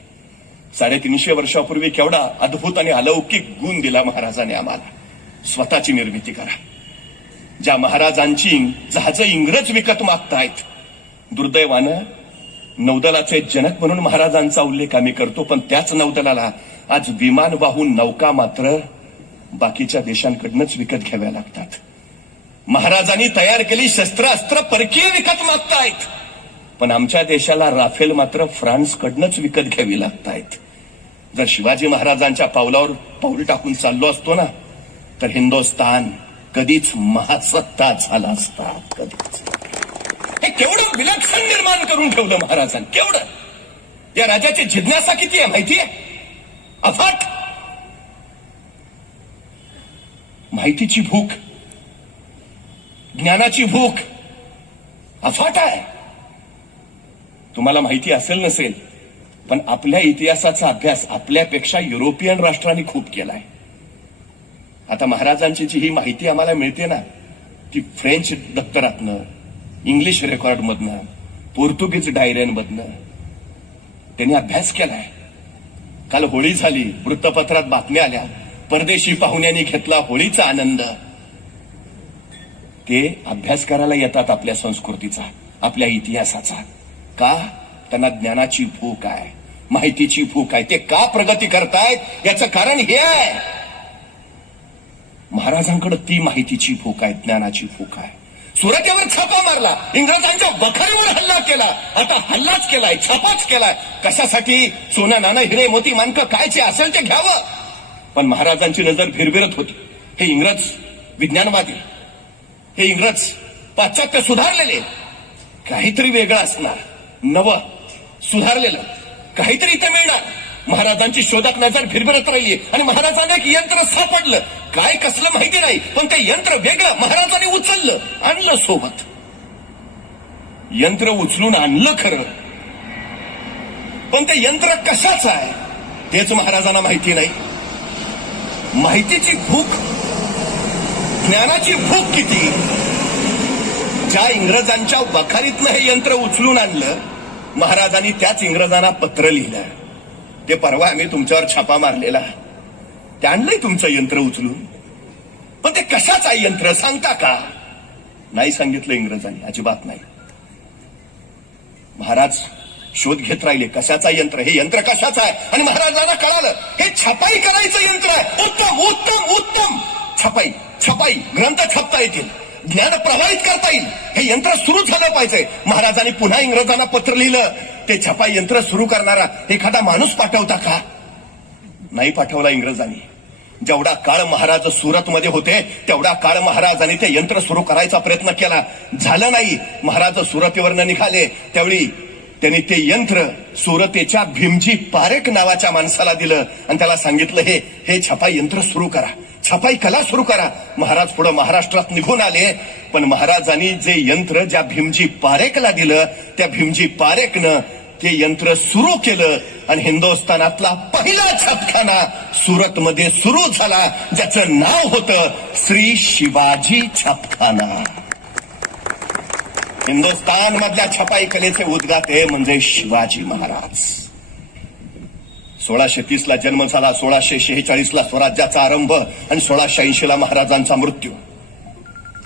350 वर्षापूर्वी केवढा अद्भुत आणि अलौकिक गुण दिला महाराजांनी आम्हाला. स्वतःची निर्मिती करा. ज्या महाराजांची जहाजं इंग्रज विकत मागतायत, दुर्दैवानं नौदलाचे जनक म्हणून महाराजांचा उल्लेख आम्ही करतो, पण त्याच नौदलाला आज विमान वाहून नौका मात्र बाकीच्या देशांकडनंच विकत घ्याव्या लागतात. महाराजांनी तयार केली शस्त्रास्त्र परकीय विकत मागतायत, पण आमच्या देशाला राफेल मात्र फ्रान्सकडनंच विकत घ्यावी लागतायत. जर शिवाजी महाराजांच्या पावलावर पाऊल टाकून चाललो असतो ना तर हिंदुस्थान कधीच महासत्ता झाला असता. कधीच. हे केवढं विलक्षण निर्माण करून ठेवलं महाराजांनी. केवढं या राजाची जिज्ञासा किती आहे माहितीये? अफाट. माहितीची भूक, ज्ञानाची भूक अफाट आहे. तुम्हाला माहिती असेल नसेल, पण आपल्या इतिहासाचा अभ्यास आपल्यापेक्षा युरोपियन राष्ट्रांनी खूप केलाय. आता महाराजांची जी ही माहिती आम्हाला मिळते ना, ती फ्रेंच दप्तरातनं, इंग्लिश रेकॉर्डमधनं, पोर्तुगीज डायऱ्यांमधनं त्यांनी अभ्यास केलाय. काल होळी झाली, वृत्तपत्रात बातम्या आल्या, परदेशी पाहुण्यांनी घेतला होळीचा आनंद. ते अभ्यास करायला येतात आपल्या संस्कृतीचा, आपल्या इतिहासाचा. का? त्यांना ज्ञानाची भूक आहे, माहितीची भूक आहे. ते का प्रगती करतायत याचं कारण हे आहे, महाराजांकडे ती माहितीची भूक आहे, ज्ञानाची भूक आहे. सुरतेवर छापा मारला, इंग्रजांच्या वखारीवर हल्ला केला. आता हल्लाच केलाय, छापाच केलाय. कशासाठी? सोनं नाणं हिरे मोती माणकं काय जे असेल ते घ्यावं. पण महाराजांची नजर भिरभिरत होती. हे इंग्रज विज्ञानवादी, हे इंग्रज पाश्चात्य सुधारलेले, काहीतरी वेगळं असणार, नवं सुधारलेलं काहीतरी इथे मिळणार. महाराजांची शोधात नजर भिरभिरत राहिली आणि महाराजांना एक यंत्र सापडलं. काय कसलं माहिती नाही, पण ते यंत्र वेगळं महाराजांनी उचललं, आणलं सोबत. यंत्र उचलून आणलं खरं, पण ते यंत्र कशाचं आहे तेच महाराजांना माहिती नाही. माहितीची भूक, ज्ञानाची भूक किती. ज्या इंग्रजांच्या वखारीतनं हे यंत्र उचलून आणलं, महाराजांनी त्याच इंग्रजांना पत्र लिहिलं. ते परवा आम्ही तुमच्यावर छापा मारलेला, ते आणलंय तुमचं यंत्र उचलून. पण ते कशाचं आहे यंत्र सांगता का? नाही सांगितलं इंग्रजांनी, अजिबात नाही. महाराज शोध घेत राहिले, कशाचा यंत्र, हे यंत्र कशाचं आहे. आणि महाराजांना कळालं, हे छपाई करायचं यंत्र आहे. उत्तम उत्तम उत्तम. छपाई छपाई, ग्रंथ छापता येतील, ज्ञान प्रवाहित करता येईल, हे यंत्र सुरू झालं पाहिजे. महाराजांनी पुन्हा इंग्रजांना पत्र लिहिलं. ते छपाई यंत्र सुरू करणारा एखादा माणूस पाठवता का? नाही पाठवला इंग्रजांनी. जेवढा काळ महाराज सुरतमध्ये होते तेवढा काळ महाराजांनी ते यंत्र सुरू करायचा प्रयत्न केला, झालं नाही. महाराज सुरतेवरनं निघाले त्यावेळी त्यांनी ते यंत्र सुरतेच्या भीमजी पारेख नावाच्या माणसाला दिलं आणि त्याला सांगितलं, हे छपाई यंत्र सुरू करा, छपाई कला सुरू करा. महाराज पुढे महाराष्ट्रात निघून आले. पण महाराजांनी जे यंत्र ज्या भीमजी पारेखला दिलं, त्या भीमजी पारेखनं ते यंत्र सुरू केलं आणि हिंदुस्थानातला पहिला छापखाना सुरतमध्ये सुरू झाला, ज्याचं नाव होतं श्री शिवाजी छापखाना. हिंदुस्थान मधल्या छपाई कलेचे उद्गाते म्हणजे शिवाजी महाराज. 1630 ला जन्म झाला, 1646 ला स्वराज्याचा आरंभ आणि 1680 महाराजांचा मृत्यू.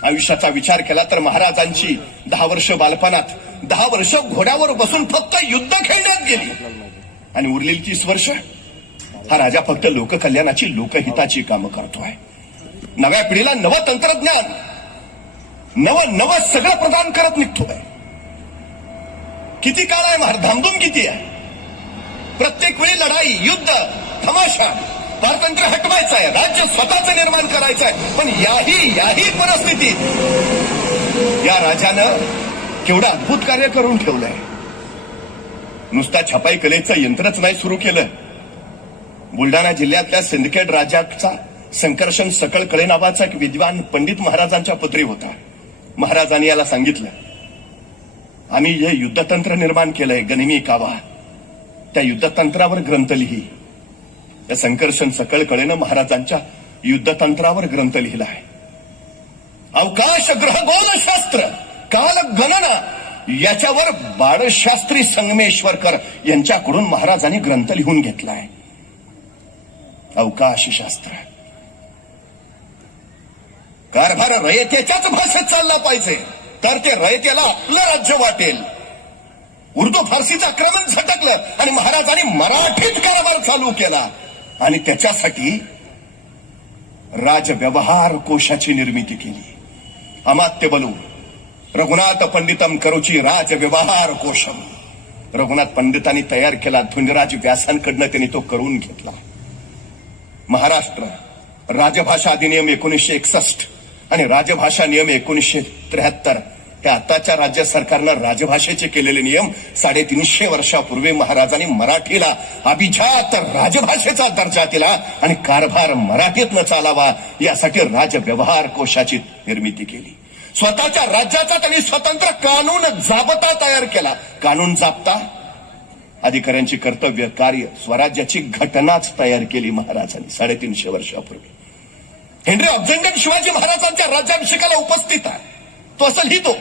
आयुष्याचा विचार केला तर महाराजांची 10 वर्ष बालपणात, 10 वर्ष घोड्यावर बसून फक्त युद्ध खेळण्यात गेली आणि उरलेली 30 वर्ष हा राजा फक्त लोककल्याणाची, लोकहिताची कामं करतोय. नव्या पिढीला नवं तंत्रज्ञान, नवं सगळं प्रदान करत निघतोय. किती काळ आहे धामधूम किती आहे. प्रत्येक वेळी लढाई, युद्ध, तमाशा. पारतंत्र्य हटवायचं आहे, राज्य स्वतःचं निर्माण करायचं आहे. पण याही परिस्थितीत या राजानं केवढं अद्भुत कार्य करून ठेवलंय. नुसता छपाई कलेचं यंत्रच नाही सुरू केलं. बुलढाणा जिल्ह्यातल्या सिंदखेड राजाचा संकर्षण सकळकळे नावाचा एक विद्वान पंडित महाराजांच्या पत्री होता. महाराजांनी याला सांगितलं, आम्ही हे युद्धतंत्र निर्माण केलंय, गनिमी कावा, त्या युद्धतंत्रावर ग्रंथ लिही. त्या संकर्षण सकळकळेनं महाराजांच्या युद्धतंत्रावर ग्रंथ लिहिला आहे. अवकाश ग्रह गोलशास्त्र, काल गणना याच्यावर बाळशास्त्री संगमेश्वरकर यांच्याकडून महाराजांनी ग्रंथ लिहून घेतलाय. अवकाशशास्त्र कारभार रयतेच्याच भाषेत चालला पाहिजे, तर ते रयतेला आपलं राज्य वाटेल. उर्दू फारसीचं आक्रमण झटकलं आणि महाराजांनी मराठीत कारभार चालू केला आणि त्याच्यासाठी राजव्यवहार कोशाची निर्मिती केली. अमात्य बलू रघुनाथ पंडितम करुची राजव्यवहार कोशम. रघुनाथ पंडितांनी तयार केला, धुंडराज व्यासांकडनं त्यांनी तो करून घेतला. महाराष्ट्र राजभाषा अधिनियम 1961 आणि राजभाषा नियम 1973 त्या आताच्या राज्य सरकारनं राजभाषेचे केलेले नियम 350 वर्षापूर्वी महाराजांनी मराठीला अभिजात राजभाषेचा दर्जा दिला आणि कारभार मराठीतनं चालावा यासाठी राजव्यवहार कोशाची निर्मिती केली. स्वतःच्या राज्याचा त्यांनी स्वतंत्र कानून जाबता तयार केला. कानून जाबता, अधिकाऱ्यांची कर्तव्य, कार्य, स्वराज्याची घटनाच तयार केली महाराजांनी 350 वर्षापूर्वी. हेनरी ऑक्झेंडन शिवाजी महाराजांच्या राज्याभिषेकाला उपस्थित आहे. तो असं लिहितो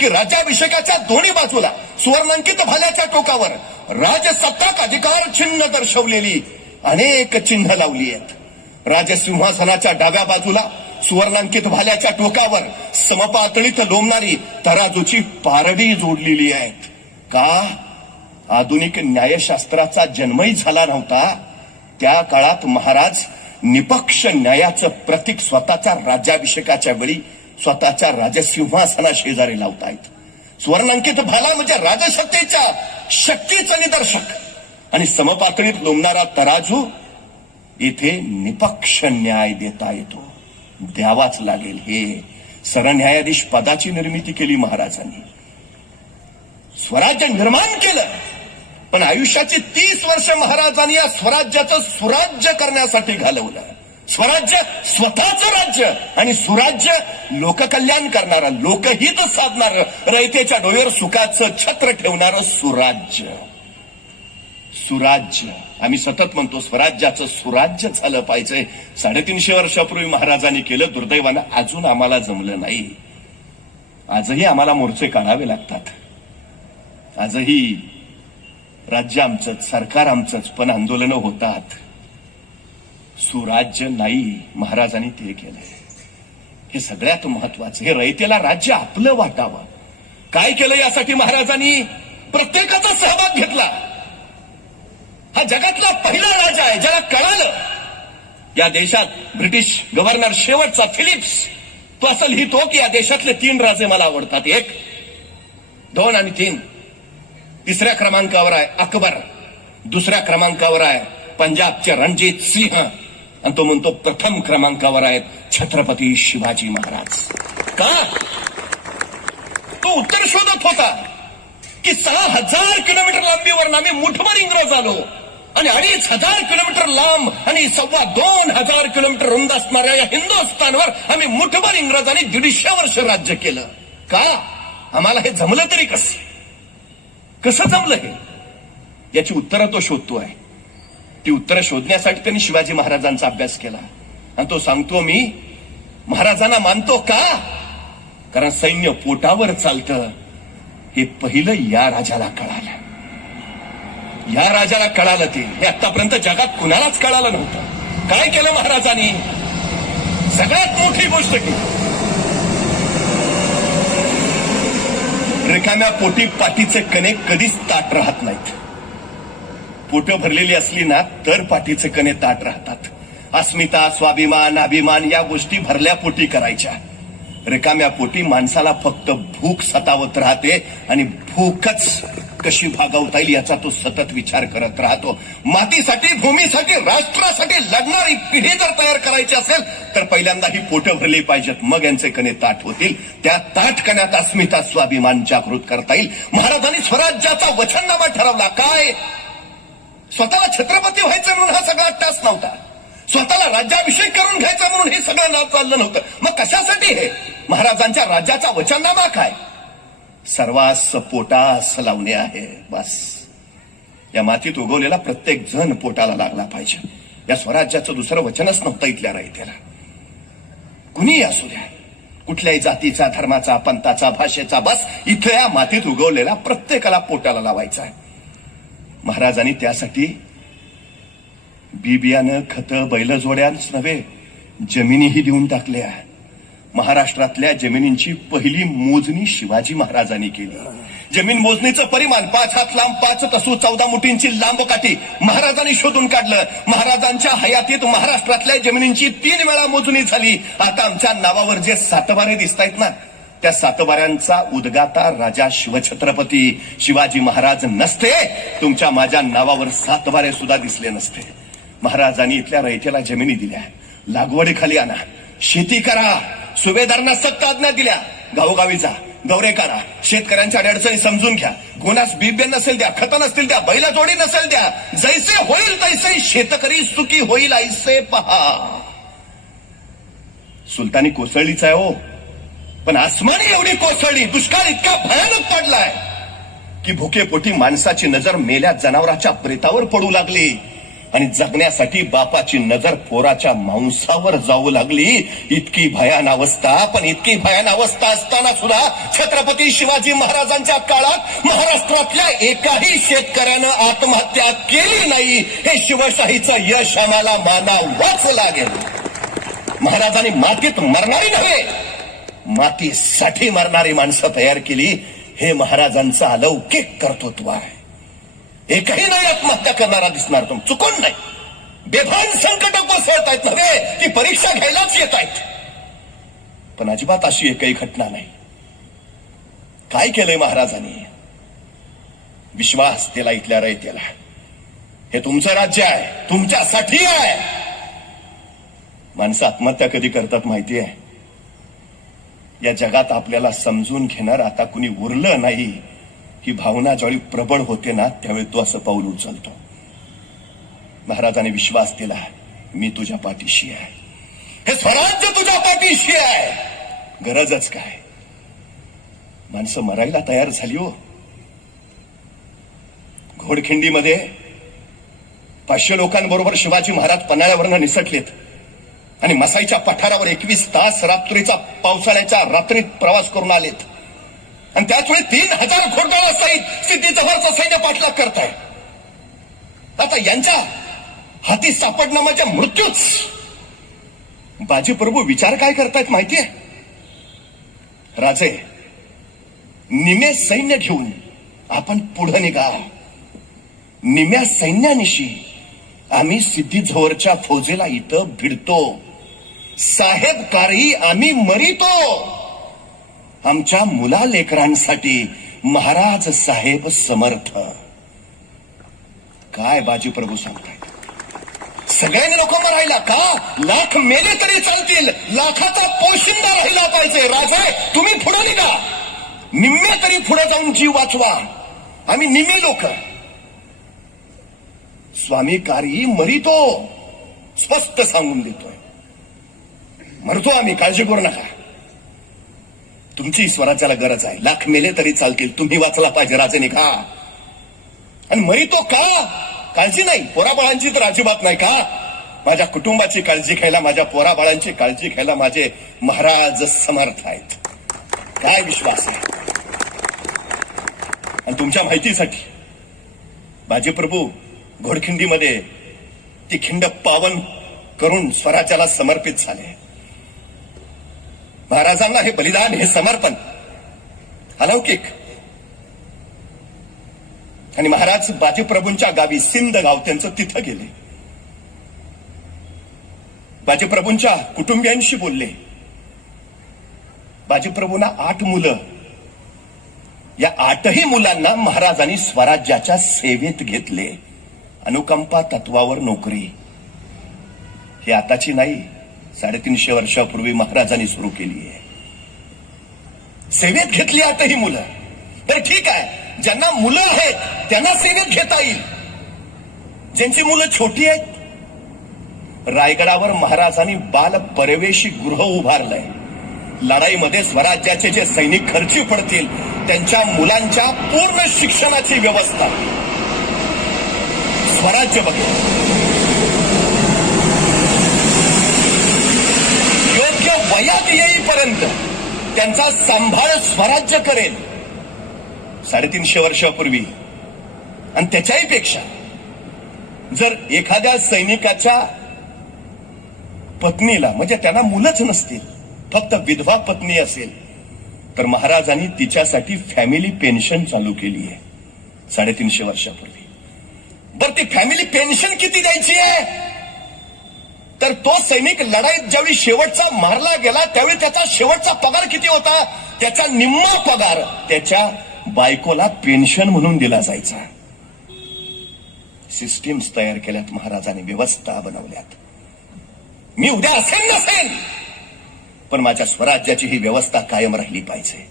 की राज्याभिषेकाच्या दोन्ही बाजूला सुवर्णांकित भाल्याच्या टोकावर राजसत्ताक अधिकार चिन्ह दर्शवलेली अनेक चिन्ह लावली आहेत. राजसिंहासनाच्या डाव्या बाजूला सुवर्णांकित भाल्याच्या टोकावर समपातळीत लोंबणारी तराजूची पारडी जोडलेली आहेत. का? आधुनिक न्यायशास्त्राचा जन्मही झाला नव्हता त्या काळात महाराज निपक्ष न्यायाचं प्रतीक स्वतःच्या राज्याभिषेकाच्या वेळी स्वतःच्या राजसिंहासना शेजारी लावतायत. सुवर्णांकित भाला म्हणजे राजसत्तेच्या शक्तीचं निदर्शक आणि समपातळीत लोंबणारा तराजू इथे निपक्ष न्याय देता येतो, द्यावाच लागेल. हे सरन्यायाधीश पदाची निर्मिती केली महाराजांनी. स्वराज्य निर्माण केलं, पण आयुष्याची 30 वर्ष महाराजांनी या स्वराज्याचं सुराज्य करण्यासाठी घालवलं. स्वराज्य स्वतःचं राज्य आणि सुराज्य लोककल्याण करणारं, लोकहित साधणारं, रयतेच्या डोळ्यावर सुखाचं छत्र ठेवणारं सुराज्य. सुराज्य आम्ही सतत म्हणतो स्वराज्याचं सुराज्य झालं पाहिजे. 350 वर्षापूर्वी महाराजांनी केलं. दुर्दैवानं अजून आम्हाला जमलं नाही. आजही आम्हाला मोर्चे काढावे लागतात. आजही राज्य आमचंच, सरकार आमचंच, पण आंदोलनं होतात. सुराज्य नाही, महाराजांनी ते केलंय. हे सगळ्यात महत्वाचं. हे रयतेला राज्य आपलं वाटावं. काय केलं यासाठी महाराजांनी? प्रत्येकाचा सहभाग घेतला. हा जगातला पहिला राजा आहे ज्याला कळालं. या देशात ब्रिटिश गव्हर्नर शेवटचा फिलिप्स तो असं लिहितो की या देशातले 3 राजे मला आवडतात. 1, 2 आणि 3. तिसऱ्या क्रमांकावर आहे अकबर. दुसऱ्या क्रमांकावर आहे पंजाबचे रणजित सिंह. आणि तो म्हणतो प्रथम क्रमांकावर आहेत छत्रपती शिवाजी महाराज. का? तो उत्तर शोधत होता की 6000 किलोमीटर लांबीवर आम्ही मुठभर इंग्रज आलो आणि 2500 किलोमीटर लांब आणि 2500 किलोमीटर रुंद असणाऱ्या या हिंदुस्थानवर आम्ही मुठभर इंग्रजांनी 150 वर्ष राज्य केलं. का? आम्हाला हे जमलं तरी कसं जमलं हे? याची उत्तरं तो शोधतोय. ती उत्तरं शोधण्यासाठी त्यांनी शिवाजी महाराजांचा अभ्यास केला आणि तो सांगतो मी महाराजांना मानतो. का? कारण सैन्य पोटावर चालतं हे पहिलं या राजाला कळालं. या राजाला कळालं ते. हे आतापर्यंत जगात कुणालाच कळालं नव्हतं. काय केलं महाराजांनी? सगळ्यात मोठी गोष्ट केली. रिकाम्या पोटी पाठीचे कणे कधीच ताट राहत नाहीत. पोटं भरलेली असली ना तर पाठीचे कणे ताट राहतात. अस्मिता, स्वाभिमान, अभिमान या गोष्टी भरल्या पोटी करायच्या. रिकाम्या पोटी माणसाला फक्त भूक सतावत राहते आणि भूकच कशी भागवता येईल याचा तो सतत विचार करत राहतो. मातीसाठी, भूमीसाठी, राष्ट्रासाठी लढणारी पिढी जर तयार करायची असेल तर पहिल्यांदा ही पोटं भरली पाहिजेत, मग यांचे कणे ताट होतील. त्या ताट कण्यात अस्मिता, स्वाभिमान जागृत करता येईल. महाराजांनी स्वराज्याचा वचननामा ठरवला. काय? स्वतःला छत्रपती व्हायचं म्हणून हा सगळा टास नव्हता. स्वतःला राज्याभिषेक करून घ्यायचा म्हणून हे सगळं नाव चाललं नव्हतं. मग कशासाठी हे? महाराजांच्या राज्याचा वचननामा काय? सर्वांस पोटास लावणे आहे. बस. या मातीत उगवलेला प्रत्येक जण पोटाला लागला पाहिजे. या स्वराज्याचं दुसरं वचनच नव्हतं इथल्या रयतेला. कुणीही असू द्या, कुठल्याही जातीचा, धर्माचा, पंथाचा, भाषेचा, बस इथल्या मातीत उगवलेला प्रत्येकाला पोटाला लावायचा आहे. महाराजांनी त्यासाठी बिबियानं, खतं, बैलजोड्याच नव्हे जमिनीही देऊन टाकल्या. महाराष्ट्रातल्या जमिनींची पहिली मोजणी शिवाजी महाराजांनी केली. जमीन मोजणीचं परिमाण 5 हात लांब, 5 तसू 14 मुठींची लांबकाठी महाराजांनी शोधून काढलं. महाराजांच्या हयातीत महाराष्ट्रातल्या जमिनींची 3 वेळा मोजणी झाली. आता आमच्या नावावर जे सातबारे दिसतायत ना, त्या सातबाऱ्यांचा उद्गाता राजा शिवछत्रपती शिवाजी महाराज नसते, तुमच्या माझ्या नावावर सातबारे सुद्धा दिसले नसते. महाराजांनी इथल्या रयतेला जमिनी दिल्या. लागवडीखाली आणा, शेती करा. सुभेदारांना सक्त आज्ञा दिल्या. गावोगावी जा, दौरे करा, शेतकऱ्यांच्या अडचणी समजून घ्या, गोनास बिबे नसेल द्या, खतं नसतील द्या, बैला जोडी नसेल द्या, जैसे होईल तैसे शेतकरी सुखी होईल ऐसे पहा. सुलतानी कोसळलीच आहे हो, पण आसमानी एवढी कोसळली, दुष्काळ इतका भयानक पडलाय की भुकेपोटी माणसाची नजर मेल्या जनावराच्या प्रेतावर पडू लागली आणि जगण्यासाठी बापाची नजर पोराच्या मांसावर जाऊ लागली. इतकी भयान अवस्था, पण इतकी भयान अवस्था असताना सुद्धा छत्रपती शिवाजी महाराजांच्या काळात महाराष्ट्रातल्या एकाही शेतकऱ्यानं आत्महत्या केली नाही. हे शिवशाहीचं यश आम्हाला मानावंच लागेल. महाराजांनी मातीत मरणारी नव्हे, मातीसाठी मरणारी माणसं तयार केली. हे महाराजांचं अलौकिक कर्तृत्व आहे. एकही नाही आत्महत्या करणारा दिसणार तुम, चुकून नाही. बेभान संकट कोसळतायत नव्हे, ती परीक्षा घ्यायलाच येत आहेत, पण अजिबात अशी एकही घटना नाही. काय केलंय महाराजांनी? विश्वास दिला इथल्या रयतेला. हे तुमचं राज्य आहे, तुमच्यासाठी आहे. माणसं आत्महत्या कधी करतात माहिती आहे? या जगात आपल्याला समजून घेणार आता कुणी उरलं नाही ही भावना ज्यावेळी प्रबळ होते ना, त्यावेळी तो असं पाऊल उचलतो. महाराजांनी विश्वास दिला, मी तुझ्या पाठीशी आहे, हे स्वराज्य तुझ्या पाठीशी आहे. गरजच काय? माणसं मरायला तयार झाली हो. घोडखिंडीमध्ये 500 लोकांबरोबर शिवाजी महाराज पन्हाळ्यावरनं निसटलेत आणि मसाईच्या पठारावर 21 तास रात्रीचा पावसाळ्याच्या रात्रीत प्रवास करून आलेत. आणि त्याचवेळी 3000 घोडदळासहित सिद्धी जवळचं सैन्य पाठलाग करताय. आता यांच्या हाती सापडणं म्हणजे मृत्यूच. बाजीप्रभू विचार काय करतायत माहितीये? राजे, निमे सैन्य घेऊन आपण पुढे निघा. निम्या सैन्यानिशी आम्ही सिद्धी जवळच्या फौजेला इथं भिडतो. साहेब कारी आम्ही मरितो. आमच्या मुला लेकरांसाठी महाराज साहेब समर्थ. काय बाजीप्रभू सांगतायत? सगळ्यांनी नको मरायला का? लाख मेले तरी चालतील, लाखाचा पोशिंदा राहिला पाहिजे. राजे, तुम्ही पुढे निघा, निम्मे तरी पुढे जाऊन जीव वाचवा. आम्ही निम्मे लोक स्वामी कारी मरितो, स्पष्ट सांगून देतोय. मरतो आम्ही, काळजी करू नका. तुमची स्वराज्याला गरज आहे. लाख मेले तरी चालतील, तुम्ही वाचला पाहिजे. राजे निघा. आणि मरितो का? काळजी नाही, पोराबाळांची तर अजिबात नाही का? माझ्या कुटुंबाची काळजी घ्यायला, माझ्या पोराबाळांची काळजी घ्यायला माझे महाराज समर्थ आहेत. काय विश्वास आहे? आणि तुमच्या माहितीसाठी बाजीप्रभू घोडखिंडीमध्ये ती खिंड पावन करून स्वराज्याला समर्पित झाले. महाराजांना हे बलिदान, हे समर्पण अलौकिक. आणि महाराज बाजीप्रभूंच्या गावी सिंध गाव त्यांचं, तिथं गेले. बाजीप्रभूंच्या कुटुंबियांशी बोलले. बाजीप्रभूंना 8 मुलं. या 8ही मुलांना महाराजांनी स्वराज्याच्या सेवेत घेतले. अनुकंपा तत्वावर नोकरी. ही आताची नाही, 350 वर्षापूर्वी महाराजांनी सुरू केली आहे. सेवेत घेतली 8ही मुलं. तर ठीक आहे, ज्यांना मुलं आहेत त्यांना सेवेत घेता येईल. ज्यांची मुलं छोटी आहेत, रायगडावर महाराजांनी बाल परवेशी गृह उभारलंय. लढाईमध्ये स्वराज्याचे जे सैनिक खर्ची पडतील त्यांच्या मुलांच्या पूर्ण शिक्षणाची व्यवस्था स्वराज्य बघेल. योग्य वयात येईपर्यंत त्यांचा सांभाळ स्वराज्य करेल. 350 वर्षापूर्वी. आणि त्याच्याही पेक्षा जर एखाद्या सैनिकाच्या पत्नीला, म्हणजे त्यांना मुलंच नसतील, फक्त विधवा पत्नी असेल, तर महाराजांनी तिच्यासाठी फॅमिली पेन्शन चालू केली आहे 350 वर्षापूर्वी. बरं, ती फॅमिली पेन्शन किती द्यायची आहे? तर तो सैनिक लढाईत ज्यावेळी शेवटचा मारला गेला त्यावेळी त्याचा शेवटचा पगार किती होता? त्याचा निम्मा पगार त्याच्या बायकोला पेन्शन म्हणून दिला जायचा. सिस्टीम्स तयार केल्यात महाराजांनी, व्यवस्था बनवल्यात. मी उद्या असेल नसेल, पण माझ्या स्वराज्याची ही व्यवस्था कायम राहिली पाहिजे.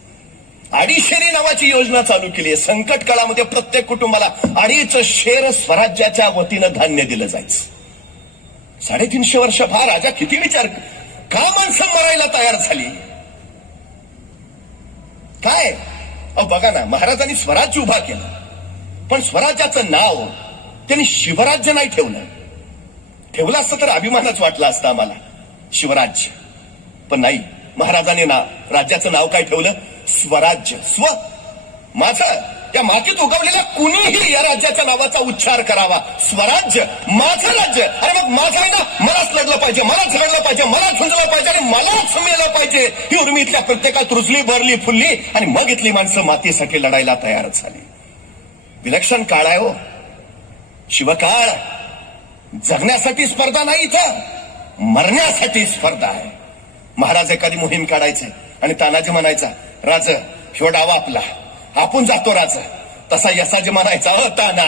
अडीशेरी नावाची योजना चालू केली आहे. संकट काळामध्ये प्रत्येक कुटुंबाला 2.5 शेर स्वराज्याच्या वतीनं धान्य दिलं जायचं. 350 वर्ष हा राजा किती विचार, का माणसं मरायला तयार झाली? काय बघा ना, महाराजांनी स्वराज्य उभा केलं, पण स्वराज्याचं नाव त्यांनी शिवराज्य नाही ठेवलं असतं तर अभिमानच वाटला असता आम्हाला, शिवराज्य. पण नाही, महाराजांनी राज्याचं नाव काय ठेवलं? स्वराज्य. माझं, या मातीत उगवलेल्या कुणीही या राज्याच्या नावाचा उच्चार करावा. स्वराज्य, माझं राज्य. अरे मग माझं आहे ना, मलाच लढलं पाहिजे, मलाच लढलं पाहिजे, मलाच झुंजलं पाहिजे आणि मलाच मेलं पाहिजे. ही उर्मी इथल्या प्रत्येकात रुजली, भरली, फुलली आणि मग इथली माणसं मातीसाठी लढायला तयार झाली. विलक्षण काळ आहे हो, शिवकाळ. जगण्यासाठी स्पर्धा नाही, इथं मरण्यासाठी स्पर्धा आहे. महाराज एखादी मोहीम काढायचे आणि तानाजी म्हणायचा, राज ह्यो डावा आपला, आपण जातो राज. तसा यसाजी म्हणायचा, ताना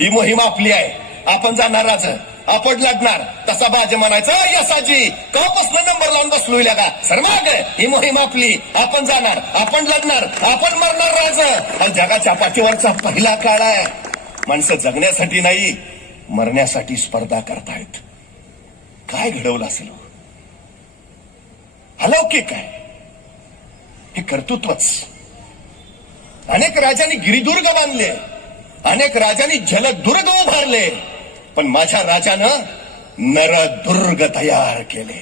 ही मोहीम आपली आहे, आपण जाणार राज, आपण लढणार. तसा बाजी म्हणायचा, यसाजी कवापासून नंबर लावून बसलोय का, सर माग, ही मोहीम आपली, आपण जाणार, आपण लढणार, आपण मरणार राज. हा जगाच्या पाठीवरचा पहिला काळ आहे. माणसं जगण्यासाठी नाही, मरण्यासाठी स्पर्धा करतायत. काय घडवलं असेल? अलौकिक आहे हे कर्तृत्वच. अनेक राजांनी गिरिदुर्ग बांधले, अनेक राजांनी जलदुर्ग उभारले, पण माझ्या राजानं नरदुर्ग तयार केले.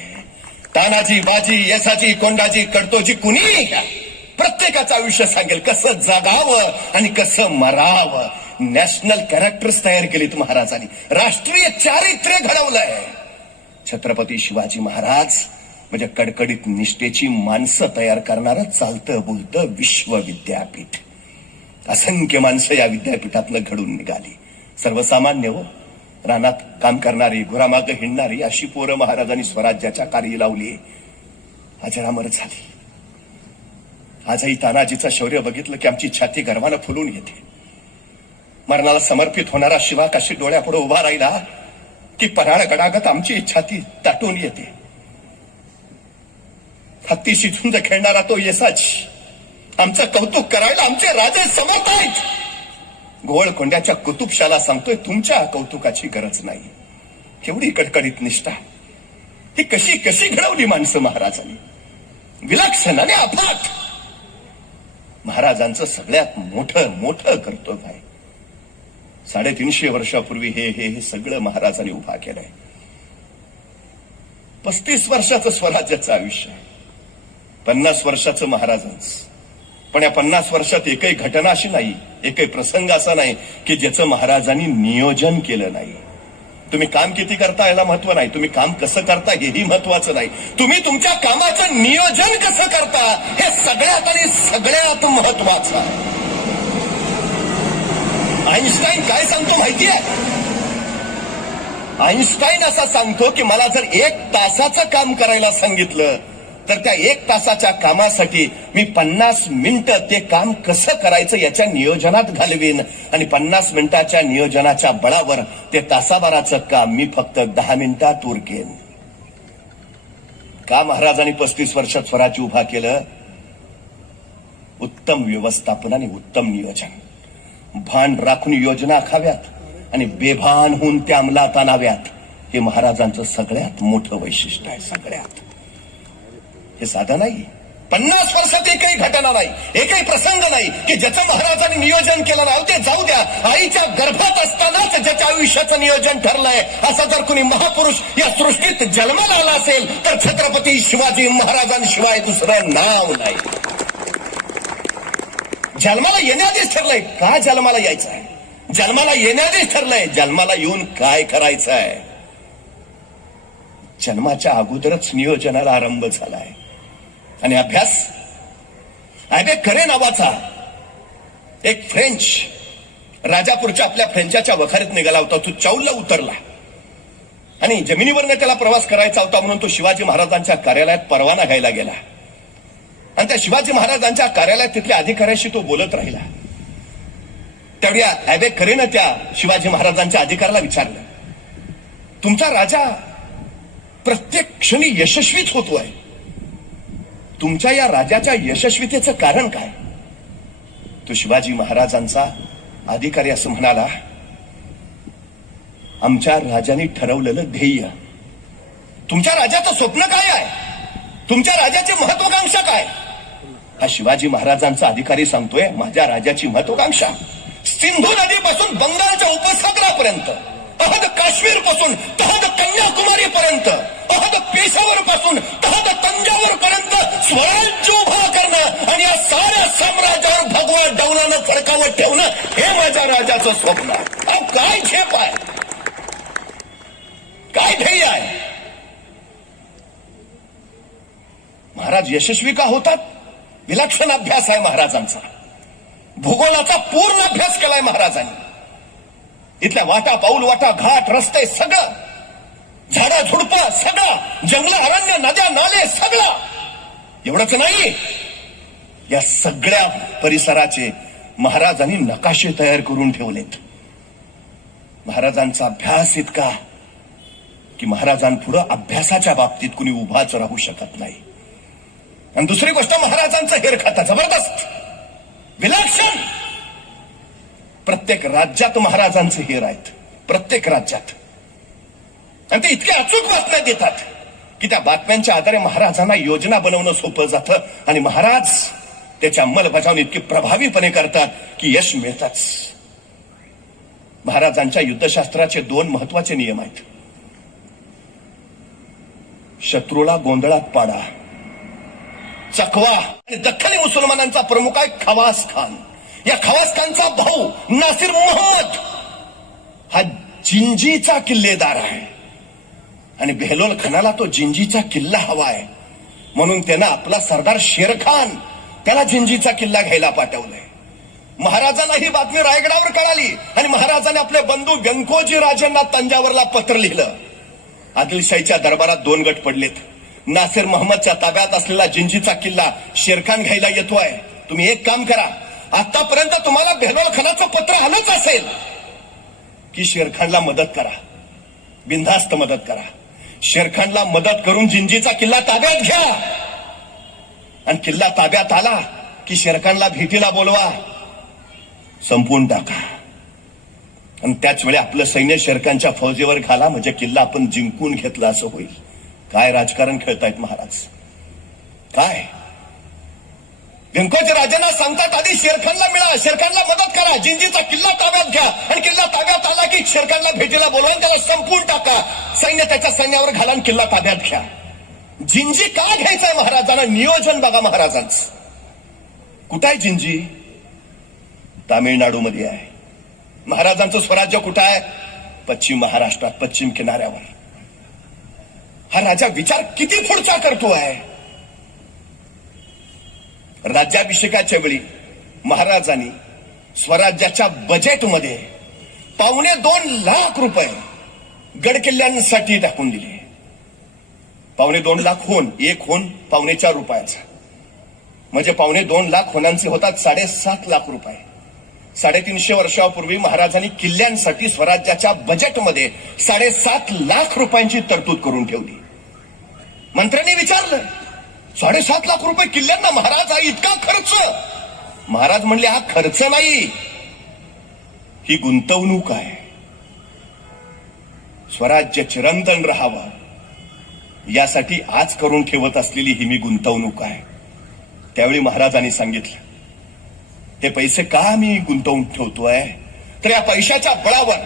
तानाजी, बाजी, यसाजी, कोंडाजी, कडतोजी, कुणी प्रत्येकाचं आयुष्य सांगेल कसं जगावं आणि कसं मरावं. नॅशनल कॅरेक्टर्स तयार केलीत महाराजांनी, राष्ट्रीय चारित्र्य घडवलंय. छत्रपती शिवाजी महाराज म्हणजे कडकडीत निष्ठेची माणसं तयार करणारं चालतं बोलतं विश्वविद्यापीठ. असंख्य माणसं या विद्यापीठातनं घडून निघाली. सर्वसामान्य हो, रानात काम करणारी, घोरामाग हिंडणारी अशी पोरं महाराजांनी स्वराज्याच्या कार्य लावली, अजरामर झाली. आजही तानाजीचं शौर्य बघितलं की आमची छाती गर्वानं फुलून येते. मरणाला समर्पित होणारा शिवा काशी डोळ्यापुढे उभा राहिला की पराळ गडागत आमची छाती दाटून येते. हत्तीशी झुंज खेळणारा तो येसाजी आमचं कौतुक करायला आमचे राजे समर्थ आहेत. गोवळकोंड्याच्या कुतुबशाला सांगतोय, तुमच्या कौतुकाची गरज नाही. केवढी कडकडीत निष्ठा, ही कशी कशी घडवली माणसं महाराजांनी, विलक्षण आणि अफाट. महाराजांचं सगळ्यात मोठं कर्तव्य आहे. 350 वर्षापूर्वी हे सगळं महाराजांनी उभा केलंय. 35 वर्षाचं स्वराज्याचं आयुष्य, 50 वर्षाचं महाराजांचं. पण या 50 वर्षात एकही घटना अशी नाही, एकही प्रसंग असा नाही की ज्याचं महाराजांनी नियोजन केलं नाही. तुम्ही काम किती करता याला महत्व नाही, तुम्ही काम कसं करता हेही महत्वाचं नाही. तुम्ही तुमच्या कामाचं नियोजन कसं करता हे सगळ्यात आणि सगळ्यात महत्वाचं आहे. आईन्स्टाईन काय सांगतो माहितीये? आईन्स्टाईन असा सांगतो की मला जर 1 तासाचं काम करायला सांगितलं तर त्या 1 तासाच्या कामासाठी मी 50 मिनिटं ते काम कसं करायचं याच्या नियोजनात घालवीन आणि 50 मिनिटाच्या नियोजनाच्या बळावर ते तासाभराचं काम मी फक्त 10 मिनिटात उरकेन. का महाराजांनी 35 वर्षात स्वराज्य उभा केलं? उत्तम व्यवस्थापन आणि उत्तम नियोजन. भान राखून योजना आखाव्यात आणि बेभान होऊन त्या अंमलात आणाव्यात, हे महाराजांचं सगळ्यात मोठं वैशिष्ट्य आहे. सगळ्यात हे साधं नाही. 50 वर्षात एकही घटना नाही, एकही प्रसंग नाही की ज्याचं महाराजांनी नियोजन केलं नाही. ते जाऊ द्या, आईच्या गर्भात असतानाच ज्याच्या आयुष्याचं नियोजन ठरलंय असं जर कुणी महापुरुष या सृष्टीत जन्माला आला असेल तर छत्रपती शिवाजी महाराजांशिवाय दुसरं नाव नाही. जन्माला येण्याआधीच ठरलंय का जन्माला यायचं आहे, जन्माला येण्याआधीच ठरलंय जन्माला येऊन काय करायचं आहे. जन्माच्या अगोदरच नियोजनाला आरंभ झालाय. आणि अभ्यास, ॲबे करे नावाचा एक फ्रेंच राजापूरच्या आपल्या फ्रेंचाच्या वखारीत निघाला होता. तो चौलला उतरला आणि जमिनीवरनं त्याला प्रवास करायचा होता म्हणून तो शिवाजी महाराजांच्या कार्यालयात परवाना घ्यायला गेला. आणि त्या शिवाजी महाराजांच्या कार्यालयात तिथल्या अधिकाऱ्याशी तो बोलत राहिला. तेवढ्या ॲबे करेनं त्या शिवाजी महाराजांच्या अधिकाऱ्याला विचारलं, तुमचा राजा प्रत्येक क्षणी यशस्वीच होतोय, तुमच्या या राजाच्या यशस्वीतेचं कारण काय? तो शिवाजी महाराजांचा अधिकारी असं म्हणाला, आमच्या राजाने ठरवलेलं ध्येय. तुमच्या राजाचं स्वप्न काय आहे? तुमच्या राजाची महत्वाकांक्षा काय? हा शिवाजी महाराजांचा अधिकारी सांगतोय, माझ्या राजाची महत्वाकांक्षा सिंधू नदीपासून बंगालच्या उपसागरापर्यंत, अहद काश्मीर पासून तहद कन्याकुमारी पर्यंत, अहद पेशावर पासून तहद तंजावर पर्यंत स्वराज्य उभा करणं आणि या साऱ्या साम्राज्यावर भगवा डौलानं फडकावत ठेवणं, हे माझ्या राजाचं स्वप्न आहे. अहो, काय झेप आहे, काय ध्येय आहे? महाराज यशस्वी का होतात? विलक्षण अभ्यास आहे महाराजांचा. भूगोलाचा पूर्ण अभ्यास केलाय महाराजांनी. इथल्या वाटा, पाऊल वाटा, घाट, रस्ते सगळं, झाडा झुडपं सगळं, जंगल, अरण्य, नद्या, नाले सगळं. एवढंच नाही, या सगळ्या परिसराचे महाराजांनी नकाशे तयार करून ठेवलेत. महाराजांचा अभ्यास इतका की महाराजांपुढं अभ्यासाच्या बाबतीत कुणी उभाच राहू शकत नाही. आणि दुसरी गोष्ट, महाराजांचं हेरखाता जबरदस्त, विलक्षण. प्रत्येक राज्यात महाराजांचे हेर आहेत, प्रत्येक राज्यात. आणि ते इतके अचूक बातम्या देतात की त्या बातम्यांच्या आधारे महाराजांना योजना बनवणं सोपं जातं आणि महाराज त्याच्या अंमलबजावणी इतकी प्रभावीपणे करतात की यश मिळतच. महाराजांच्या युद्धशास्त्राचे 2 महत्वाचे नियम आहेत. शत्रूला गोंधळात पाडा, चकवा. आणि दख्खनी मुसलमानांचा प्रमुख आहे खवास खान. या खवास खानचा भाऊ नासिर मोहम्मद हा जिंजीचा किल्लेदार आहे आणि बेहलोल खानाला तो जिंजीचा किल्ला हवा आहे, म्हणून त्यानं आपला सरदार शेरखान त्याला जिंजीचा किल्ला घ्यायला पाठवलंय. महाराजांना ही बातमी रायगडावर कळाली आणि महाराजांनी आपले बंधू व्यंकोजी राजांना तंजावरला पत्र लिहिलं. आदिलशाहीच्या दरबारात 2 गट पडलेत. नासिर मोहम्मदच्या ताब्यात असलेला जिंजीचा किल्ला शेरखान घ्यायला येतोय. तुम्ही एक काम करा, आतापर्यंत तुम्हाला बेहलोल खानाचं पत्र आलंच असेल की शेरखानला मदत करा, बिनधास्त मदत करा. शेरखानला मदत करून जिंजीचा किल्ला ताब्यात घ्या आणि किल्ला ताब्यात आला की शेरखानला भेटीला बोलवा, संपवून टाका आणि त्याच वेळी आपलं सैन्य शेरखानच्या फौजेवर घाला, म्हणजे किल्ला आपण जिंकून घेतला असं होईल. काय राजकारण खेळतायत महाराज, काय? व्यंकोजी राजांना सांगतात, आधी शेरखानला मिळा, शेरखानला मदत करा, जिंजीचा किल्ला ताब्यात घ्या आणि किल्ला ताब्यात आला की शेरखानला भेटीला बोलवून त्याला संपवून टाका, सैन्य त्याच्या सैन्यावर घाला आणि किल्ला ताब्यात घ्या. जिंजी का घ्यायचंय महाराजांना? नियोजन बघा महाराजांचं. कुठं आहे जिंजी? तामिळनाडूमध्ये आहे. महाराजांचं स्वराज्य कुठं आहे? पश्चिम महाराष्ट्रात, पश्चिम किनाऱ्यावर. हा राजा विचार किती पुढचा करतो आहे. राज्याभिषेकाच्या वेळी महाराजांनी स्वराज्याच्या बजेटमध्ये 2.25 लाख रुपये गडकिल्ल्यांसाठी टाकून दिले. 2.25 लाख होऊन, एक होऊन 4.25 रुपयाचा, म्हणजे 2.25 लाख होणांचे होतात 7.5 लाख रुपये. 350 वर्षापूर्वी महाराजांनी किल्ल्यांसाठी स्वराज्याच्या बजेटमध्ये 7.5 लाख रुपयांची तरतूद करून ठेवली. मंत्र्यांनी विचारलं, 7.5 लाख रुपये किल्ल्यांना महाराज, हा इतका खर्च? महाराज म्हणले, हा खर्च नाही, ही गुंतवणूक आहे. स्वराज्य चिरंतन राहावं यासाठी आज करून ठेवत असलेली ही मी गुंतवणूक आहे. त्यावेळी महाराजांनी सांगितलं, हे पैसे का मी गुंतवून ठेवतोय? तर या पैशाच्या बळावर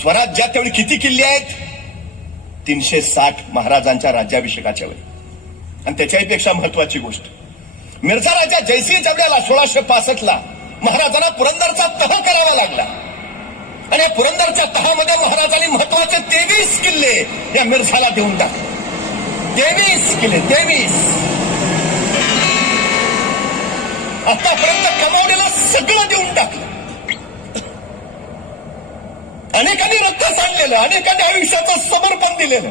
स्वराज्यात त्यावेळी किती किल्ले आहेत? 360 महाराजांच्या राज्याभिषेकाच्या वेळी. आणि त्याच्याहीपेक्षा महत्वाची गोष्ट, मिर्झा राजा जयसिंह जवळ्याला 1665ला महाराजांना पुरंदरचा तह करावा लागला आणि या पुरंदरच्या तहामध्ये महाराजांनी महत्वाचे 23 किल्ले या मिर्झाला देऊन टाकले. 23 किल्ले, 23. आतापर्यंत कमावलेलं सगळं देऊन टाकलं. अनेकांनी रक्त सांडलेलं, अनेकांनी आयुष्याचं समर्पण दिलेलं,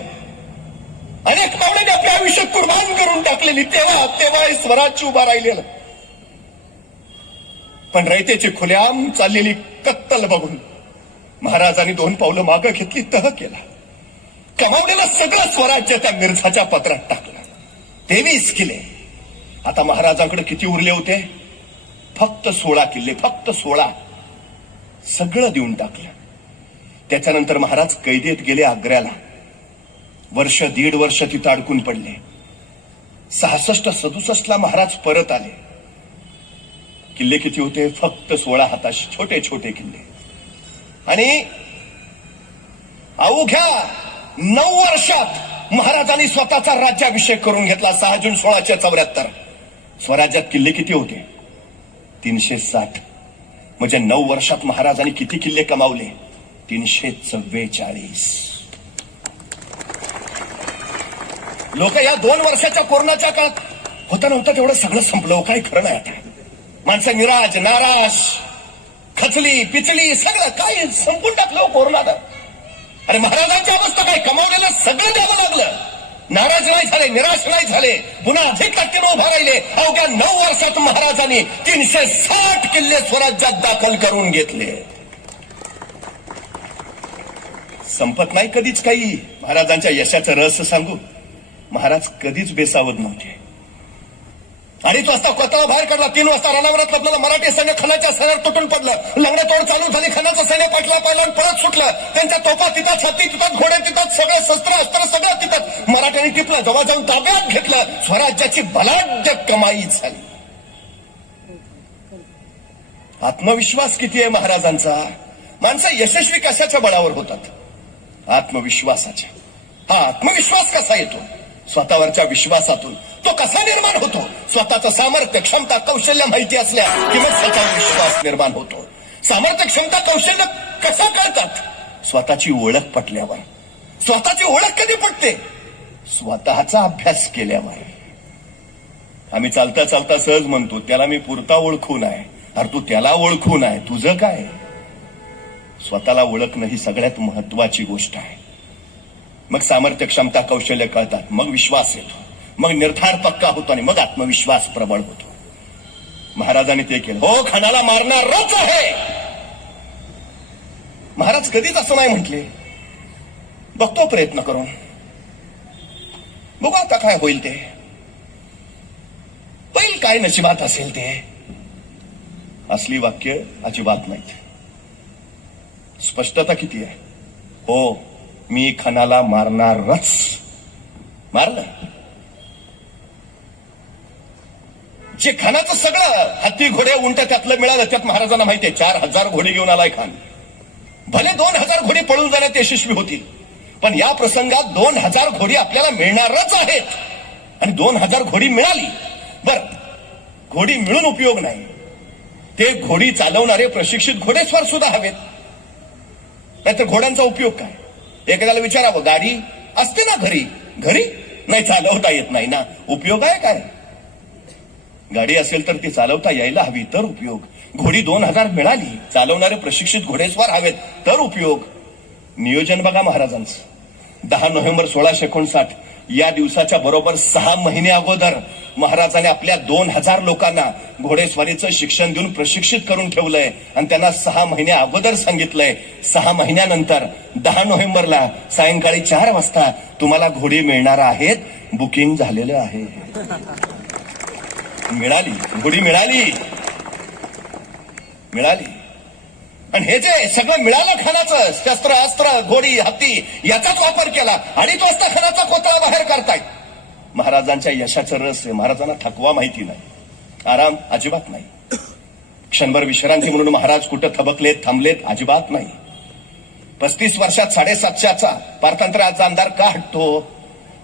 अनेक पावड्यांनी आपले आयुष्य कुर्बान करून टाकलेली, तेव्हा स्वराज्य उभा राहिलेलं. पण रयतेची खुलेआम चाललेली कत्तल बघून महाराजांनी 2 पावलं मागं घेतली, तह केला. कमावलेलं सगळं स्वराज्य त्या मिर्झाच्या पत्रात टाकलं. 23 किल्ले. आता महाराजांकडे किती उरले होते? फक्त 16 किल्ले, फक्त 16. सगळं देऊन टाकलं. त्याच्यानंतर महाराज कैदेत गेले आग्र्याला. वर्ष दीड वर्ष तिथं अडकून पडले. 66-67 महाराज परत आले. किल्ले किती होते? फक्त 16 हाताशी, छोटे छोटे किल्ले. आणि अवघ्या 9 वर्षात महाराजांनी स्वतःचा राज्याभिषेक करून घेतला. 6 जून 1674. स्वराज्यात किल्ले किती होते? 360. म्हणजे 9 वर्षात महाराजांनी किती किल्ले कमावले? 344. लोक या 2 वर्षाच्या कोरोनाच्या काळात होता नव्हतं तेवढं सगळं संपलं. काय खरं नाही. आता माणसं निराश, नाराज, खचली पिचली, सगळं काय संपून टाकलं कोरोनानं. अरे महाराजांची अवस्था काय? कमावलेलं सगळं द्यावं लागलं. नाराज नाही झाले, निराश नाही झाले, पुन्हा अधिक टक्केनं उभा राहिले. अवघ्या 9 वर्षात महाराजांनी 360 किल्ले स्वराज्यात दाखल करून घेतले. संपत नाही कधीच काही. महाराजांच्या यशाचं रहस्य सांगू. महाराज कधीच बेसावत नव्हते. 2:30 वाजता कोतळा बाहेर काढला. 3 वाजता रणावरात लपलेलं मराठी सैन्य खणाच्या सैन्यावर तुटून पडलं. लंगडेतोड चालू झाली. खणाचं सैन्य पाठला पाहिलं आणि परत सुटलं. त्यांच्या तोफा तिथं, छाती तिथं, घोडे तिथं, सगळे शस्त्र अस्त्र सगळं तिथं. मराठ्यांनी टिपलं, जवळ जाऊन ताब्यात घेतलं. स्वराज्याची बलाढ्य कमाई झाली. आत्मविश्वास किती आहे महाराजांचा? माणसं यशस्वी कशाच्या बळावर होतात? आत्मविश्वासाच्या. हा आत्मविश्वास कसा येतो? स्वतःवरच्या विश्वासातून. तो कसा निर्माण होतो? स्वतःचं सामर्थ्य, क्षमता, कौशल्य माहिती असल्या की मग स्वतःवर विश्वास निर्माण होतो. सामर्थ्य, क्षमता, कौशल्य कसं कळतात? स्वतःची ओळख पटल्यावर. स्वतःची ओळख कधी पटते? स्वतःचा अभ्यास केल्यावर. आम्ही चालता चालता सहज म्हणतो, त्याला मी पुरता ओळखून आहे. अरे तू त्याला ओळखून आहे, तुझं काय? स्वतःला ओळखणं ही सगळ्यात महत्वाची गोष्ट आहे. मग सामर्थ्य, क्षमता, कौशल्य कळतात. मग विश्वास येतो. मग निर्धार पक्का होतो आणि मग आत्मविश्वास प्रबळ होतो. महाराजांनी ते केलं. हो, खणाला मारणारच आहे. महाराज कधीच असं नाही म्हटले. बघतो प्रयत्न करून, बघू आता काय होईल ते. होईल काय नशिबात असेल ते. असली वाक्य अजिबात नाहीत. स्पष्टता किती आहे? हो, मी खणाला मारणारच. मारलं. जे खानाचं सगळं हत्ती घोडे उंट त्यातलं मिळालं. त्यात महाराजांना माहितीये 4000 घोडे घेऊन आलाय खान. भले 2000 घोडे पळून जाण्यात यशस्वी होतील, पण या प्रसंगात 2000 घोडी आपल्याला मिळणारच आहेत. आणि 2000 घोडी मिळाली. बर, घोडी मिळून उपयोग नाही. ते घोडी चालवणारे प्रशिक्षित घोडेस्वार सुद्धा हवेत. नाहीतर घोड्यांचा उपयोग काय? एखाद्याला विचारावं, गाडी असते ना घरी. घरी नाही, चालवता येत नाही ना. उपयोग आहे काय? गाडी असेल तर ती चालवता यायला हवी तर उपयोग. घोडी 2000 मिळाली, चालवणारे प्रशिक्षित घोडेस्वार हवेत तर उपयोग. नियोजन बघा महाराजांचं. 10 नोव्हेंबर 1659 या दिवसाच्या बरोबर 6 महिने अगोदर महाराजांनी आपल्या 2000 लोकांना घोडेस्वारीचं शिक्षण देऊन प्रशिक्षित करून ठेवलंय. आणि त्यांना 6 महिने अगोदर सांगितलंय, 6 महिन्यानंतर 10 नोव्हेंबरला सायंकाळी 4 वाजता तुम्हाला घोडी मिळणार आहेत. बुकिंग झालेलं आहे. मिळाली घोडी, मिळाली. आणि हे जे सगळं मिळालं खानाचं, शस्त्र अस्त्र, घोडी, हत्ती, याचाच वापर केला. 2:30 वाजता खानाचा कोतळा बाहेर काढतायत. महाराजांच्या यशाचं रहस्य. महाराजांना थकवा माहिती नाही, आराम अजिबात नाही. क्षणभर विश्रांती म्हणून महाराज कुठं थबकलेत, थांबलेत? अजिबात नाही. 35 वर्षात 750चा पारतंत्र्याचा अंधार का हटतो?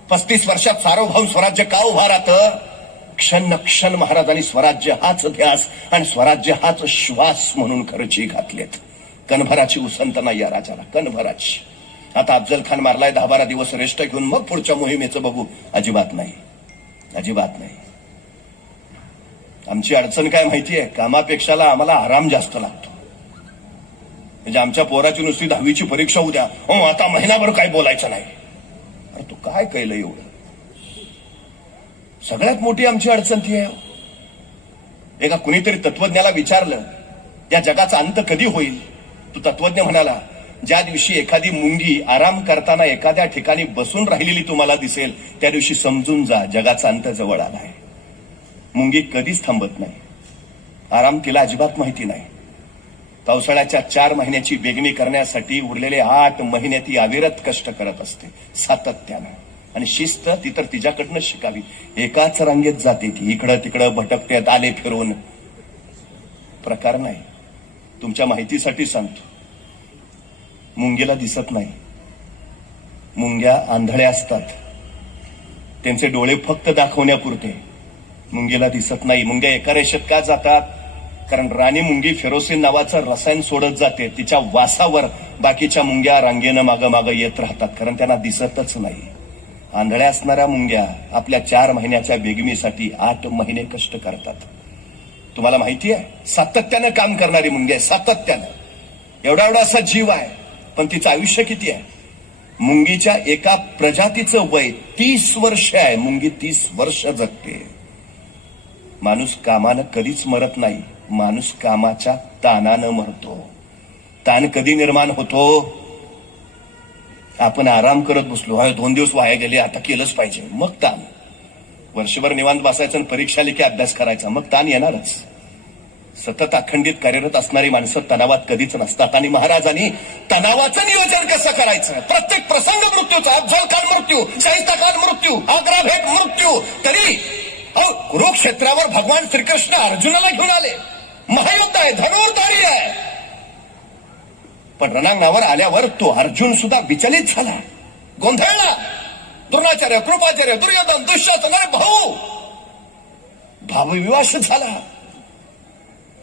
35 वर्षात सार्वभौम स्वराज्य का उभा राहतं? क्षण न क्षण महाराजांनी स्वराज्य हाच ध्यास आणि स्वराज्य हाच श्वास म्हणून खर्ची घातलेत. कणभराची उसंतना या राजाला, कणभराची. आता अफजल खान मारलाय, 10-12 दिवस रेस्ट घेऊन मग पुढच्या मोहिमेचं बघू. अजिबात नाही, अजिबात नाही. आमची अडचण काय माहितीये? कामापेक्षा आम्हाला आराम जास्त लागतो. म्हणजे आमच्या पोराची नुसती 10वीची परीक्षा उद्या, हो आता महिनाभर काय बोलायचं नाही. अरे तू काय केलं एवढं? सगळ्यात मोठी आमची अडचण ती आहे. एका कुणीतरी तत्वज्ञाला विचारलं, या जगाचा अंत कधी होईल? तो तत्वज्ञ म्हणाला, ज्या दिवशी एखादी मुंगी आराम करताना एखाद्या ठिकाणी बसून राहिलेली तुम्हाला दिसेल, त्या दिवशी समजून जा जगाचा अंत जवळ आलाय. मुंगी कधीच थांबत नाही. आराम तिला अजिबात माहिती नाही. पावसाळ्याच्या 4 महिन्याची बेगमी करण्यासाठी उरलेले 8 महिने ती अविरत कष्ट करत असते सातत्यानं. आणि शिस्त ती तर तिच्याकडनं शिकावी. एकाच रांगेत जाते ती, इकडं तिकडं भटकते, आले फिरून. प्रकार नाही. तुमच्या माहितीसाठी सांगतो, मुंगीला दिसत नाही. मुंग्या आंधळ्या असतात, त्यांचे डोळे फक्त दाखवण्यापुरते. मुंगीला दिसत नाही. मुंग्या एका रेषेत का जातात? कारण राणी मुंगी फेरोसिन नावाचं रसायन सोडत जाते. तिच्या वासावर बाकीच्या मुंग्या रांगेनं मागं मागं येत राहतात, कारण त्यांना दिसतच नाही. आंधळ्या असणाऱ्या मुंग्या आपल्या 4 महिन्याच्या बेगमीसाठी 8 महिने कष्ट करतात. तुम्हाला माहिती आहे, सातत्यानं काम करणारी मुंगी आहे, सातत्यानं. एवढा असा जीव आहे, पण तिचं आयुष्य किती आहे? मुंगीच्या एका प्रजातीचं वय 30 वर्ष आहे. मुंगी 30 वर्ष जगते. माणूस कामानं कधीच मरत नाही, माणूस कामाच्या ताणानं मरतो. ताण कधी निर्माण होतो? आपण आराम करत बसलो, 2 दिवस वाया गेले, आता केलंच पाहिजे, मग ताण. वर्षभर निवांत बसायचं आणि परीक्षा लेखी अभ्यास करायचा, मग ताण येणारच. सतत अखंडित कार्यरत असणारी माणसं तणावात कधीच नसतात. आणि महाराजांनी तणावाचं नियोजन कसं करायचं? प्रत्येक प्रसंग मृत्यूचा, अफजल खान मृत्यू, शाहिस्ता खान मृत्यू, आग्रा भेट मृत्यू, तरी कुरुक्षेत्रावर भगवान श्रीकृष्ण अर्जुनाला घेऊन आले. महायुद्ध आहे, धनुर्धारी आहे. पण रणांगणावर आल्यावर तो अर्जुन सुद्धा विचलित झाला, गोंधळला. द्रोणाचार्य, कृपाचार्य, दुर्योधन, दुःशासन, अरे भाऊ, भावविवास झाला.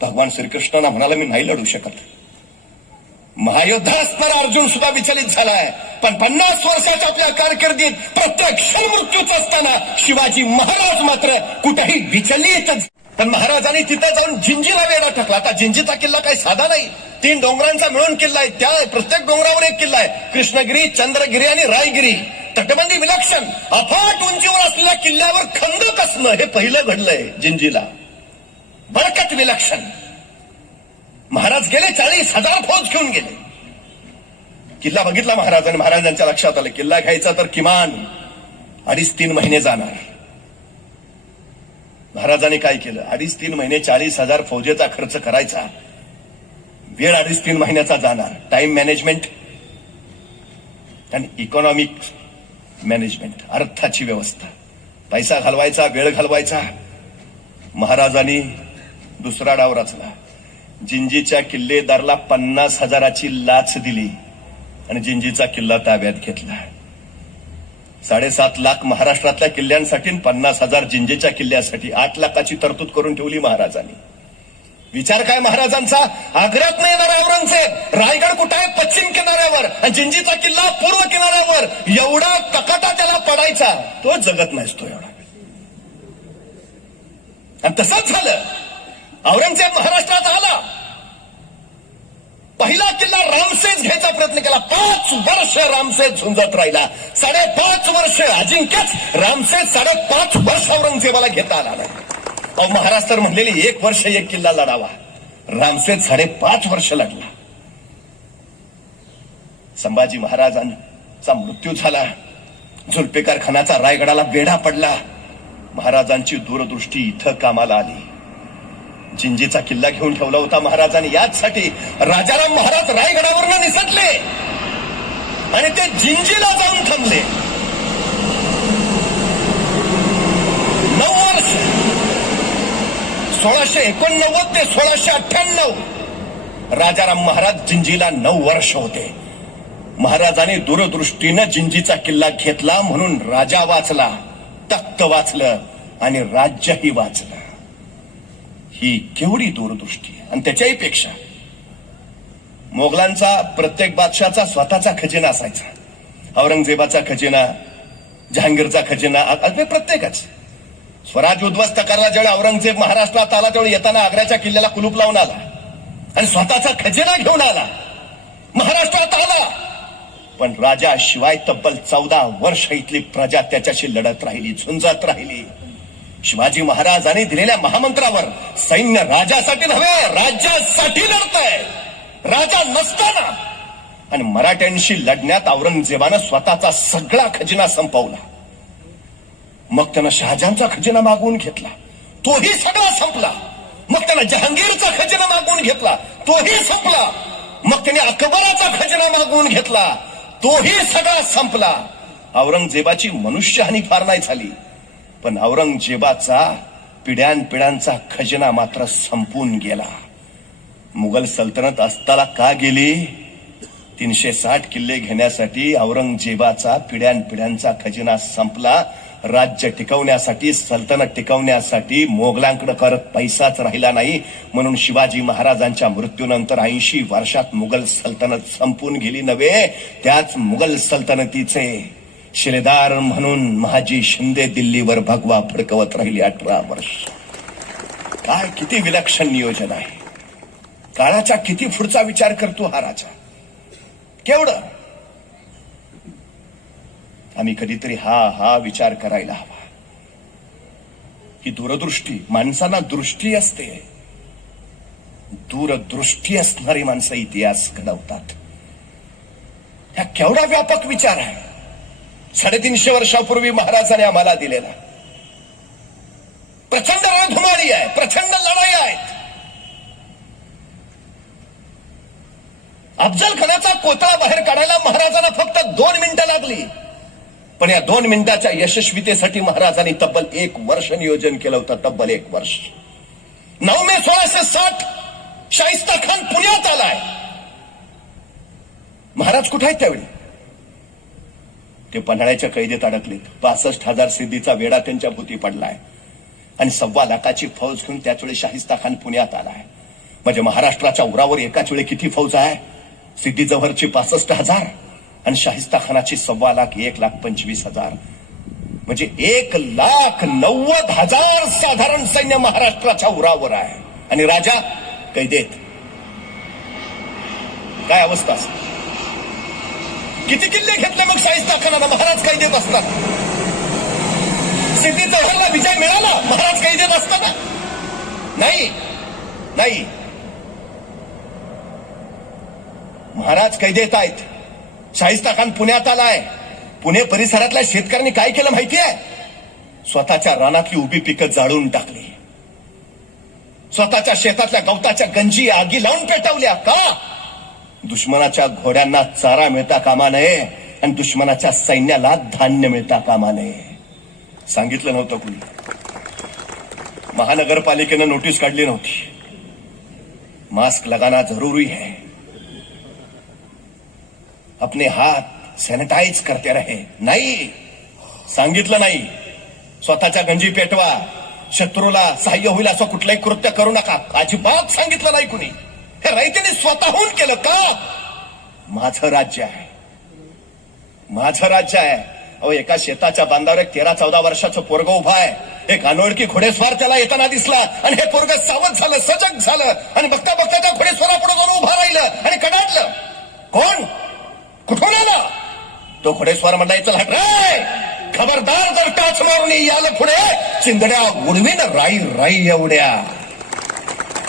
भगवान श्रीकृष्णांना म्हणाला, मी नाही लढू शकत. महायोद्धा असणारा अर्जुन सुद्धा विचलित झालाय. पण 50 वर्षाच्या आपल्या कारकिर्दीत प्रत्येक क्षण मृत्यूच असताना शिवाजी महाराज मात्र कुठेही विचलित. पण महाराजांनी तिथे जाऊन जिंजीला वेढा टाकला. आता जिंजीचा किल्ला काही साधा नाही, 3 डोंगरांचा मिळून किल्ला आहे. त्या प्रत्येक डोंगरावर एक किल्ला आहे. कृष्णगिरी, चंद्रगिरी आणि रायगिरी. तटबंदी विलक्षण, अफाट उंचीवर असलेल्या किल्ल्यावर खंदक असणं हे पहिलं घडलंय जिंजीला. बळकट विलक्षण. महाराज गेले, 40,000 फौज घेऊन गेले. किल्ला बघितला महाराजांनी. महाराजांच्या लक्षात आलं, किल्ला घ्यायचा तर किमान 2.5-3 महिने जाणार. महाराजांनी काय केलं? 2.5-3 महिने 40,000 फौजेचा खर्च करायचा, वेळ 2.5-3 महिन्याचा जाणार. टाइम मॅनेजमेंट आणि इकॉनॉमिक मॅनेजमेंट, अर्थाची व्यवस्था. पैसा घालवायचा, वेळ घालवायचा. महाराजांनी दुसरा डाव रचला. जिंजीच्या किल्लेदारला 50,000ची लाच दिली आणि जिंजीचा किल्ला ताब्यात घेतला. 7.5 लाख महाराष्ट्रातल्या किल्ल्यांसाठी, 50,000 जिंजीच्या किल्ल्यासाठी. 8 लाखाची तरतूद करून ठेवली महाराजांनी. विचार काय महाराजांचा? आग्र्यात नाही येणारा औरंगजेब, रायगड कुठे आहे? पश्चिम किनाऱ्यावर, आणि जिंजीचा किल्ला पूर्व किनाऱ्यावर. एवढा ककाटा त्याला पडायचा, तो जगत नसतो एवढा. आणि तसंच झालं. औरंगजेब महाराष्ट्रात आला, पहिला किल्ला रामसेज घ्यायचा प्रयत्न केला. 5 वर्ष रामसेज झुंजत राहिला. 5.5 वर्ष अजिंक्यच रामसेज 5.5 वर्ष औरंगजेबाला घेता आला नाही. महाराज तर म्हणलेली 1 वर्ष 1 किल्ला लढावा. रामसेज 5.5 वर्ष लढला. संभाजी महाराजांचा मृत्यू झाला. जुल्फिकार खानाचा रायगडाला बेढा पडला. महाराजांची दूरदृष्टी इथं कामाला आली. जिंजीचा किल्ला घेऊन ठेवला होता महाराजांनी. याचसाठी राजाराम महाराज रायगडावरनं निसटले आणि ते जिंजीला जाऊन थांबले. 9 वर्ष, 1689 ते 1698 राजाराम महाराज जिंजीला 9 वर्ष होते. महाराजांनी दूरदृष्टीनं जिंजीचा किल्ला घेतला म्हणून राजा वाचला, तख्त वाचलं आणि राज्यही वाचलं. ही केवढी दूरदृष्टी. आणि त्याच्याही पेक्षा मोगलांचा प्रत्येक बादशाचा स्वतःचा खजिना असायचा. औरंगजेबाचा खजिना, जहांगीरचा खजिना, प्रत्येकच. स्वराज उद्ध्वस्त करायला जेव्हा औरंगजेब महाराष्ट्रात आला, तेव्हा येताना आग्र्याच्या किल्ल्याला कुलूप लावून आला आणि स्वतःचा खजिना घेऊन आला. महाराष्ट्रात आला, पण राजाशिवाय तब्बल 14 वर्ष इथली प्रजा त्याच्याशी लढत राहिली, झुंजत राहिली. शिवाजी महाराजांनी दिलेल्या महामंत्रावर सैन्य राजासाठी नव्हे, राज्यासाठी लढतंय, राजा नसताना. आणि मराठ्यांशी लढण्यात औरंगजेबानं स्वतःचा सगळा खजिना संपवला. मग त्यानं शहाजहानचा खजिना मागवून घेतला, तोही सगळा संपला. मग त्यानं जहांगीरचा खजिना मागवून घेतला, तोही संपला. मग त्याने अकबराचा खजिना मागवून घेतला, तोही सगळा संपला. औरंगजेबाची मनुष्यहानी फार नाही झाली, पण औरंगजेबाचा पिढ्यानपिढ्यांचा खजिना मात्र संपून गेला. मुघल सल्तनत असताना का गेली? 360 किल्ले घेण्यासाठी औरंगजेबाचा पिढ्यानपिढ्यांचा खजिना संपला. राज्य टिकवण्यासाठी, सल्तनत टिकवण्यासाठी मोगलांकडे करत पैसाच राहिला नाही. म्हणून शिवाजी महाराजांच्या मृत्यूनंतर 80 वर्षात मुघल सल्तनत संपून गेली नव्हे, त्याच मुघल सल्तनतीचे शिलेदार म्हणून महाजी शिंदे दिल्लीवर भगवा फडकवत राहिली 18 वर्ष. काय किती विलक्षण नियोजन आहे. काळाचा किती पुढचा विचार करतो हा राजा. केवढं आम्ही कधीतरी हा विचार करायला हवा. ही दूरदृष्टी, माणसांना दृष्टी असते, दूरदृष्टी असणारी माणसं इतिहास घडवतात. हा केवढा व्यापक विचार आहे. 350 वर्षापूर्वी महाराजांनी आम्हाला दिलेला. प्रचंड रणधुमाळी आहे, प्रचंड लढाई आहेत. अफजल खानाचा कोतळा बाहेर काढायला महाराजांना फक्त 2 मिनिटं लागली. पण या 2 मिनिटाच्या यशस्वीतेसाठी महाराजांनी तब्बल 1 वर्ष नियोजन केलं होतं. तब्बल 1 वर्ष. 9 मे 1660 शाहिस्ता खान पुण्यात आलाय. महाराज कुठे आहेत त्यावेळी? ते पन्हाळ्याच्या कैदेत अडकलेत. 65,000 सिद्धीचा वेढा त्यांच्या भोवती पडलाय आणि 1.25 लाखाची फौज घेऊन त्याच वेळी शाहिस्ता खान पुण्यात आलाय. म्हणजे महाराष्ट्राच्या उरावर एकाच वेळी किती फौज आहे? सिद्धी जव्हरची 65,000 आणि शाहिस्ता खानाची 1.25 लाख, 1,25,000. म्हणजे 1,90,000 साधारण सैन्य महाराष्ट्राच्या उरावर आहे. आणि राजा कैदेत. काय अवस्था असते? किती किल्ले घेतले मग शाहिस्ता खानानं? महाराज कैदेत असतात. सिद्धी जव्हरला विजय मिळाला महाराज कैदेत असताना? नाही. महाराज कैदेत आहेत. शाहिस्ता खान पुण्यात आलाय. पुणे परिसरातल्या शेतकऱ्यांनी काय केलं माहितीये? स्वतःच्या रानातली उभी पिकं जाळून टाकली. स्वतःच्या शेतातल्या गवताच्या गंजी आगी लावून पेटवल्या. का? दुश्मनाच्या घोड्यांना चारा मिळता कामा नये आणि दुश्मनाच्या सैन्याला धान्य मिळता कामा नये. सांगितलं नव्हतं कुणी. महानगरपालिकेनं नोटीस काढली नव्हती, मास्क लगाना जरूरी है, अपने हात सॅनिटाईज करते रहे. नाही, सांगितलं नाही. स्वतःच्या गंजी पेटवा, शत्रूला सहाय्य होईल असं कुठलंही कृत्य करू नका, अजिबात सांगितलं नाही कुणी. हे रयतेने स्वतःहून केलं. का? माझं राज्य आहे, माझं राज्य आहे. अहो, एका शेताच्या बांधावर एक 13-14 वर्षाचं पोरग उभा आहे. एक अनोळखी घोडेस्वार त्याला येताना दिसला आणि हे पोरग सावध झालं, सजग झालं आणि बघता बघता त्या घोडेस्वारापुढे जाऊन उभा राहिलं आणि कडाडलं. कोण? कुठून आला? तो घोडेस्वार म्हणला, चल हट रे, खबरदार जर टाच मारून याला पुढे चिंधड्या उडवीन राई राई एवढ्या.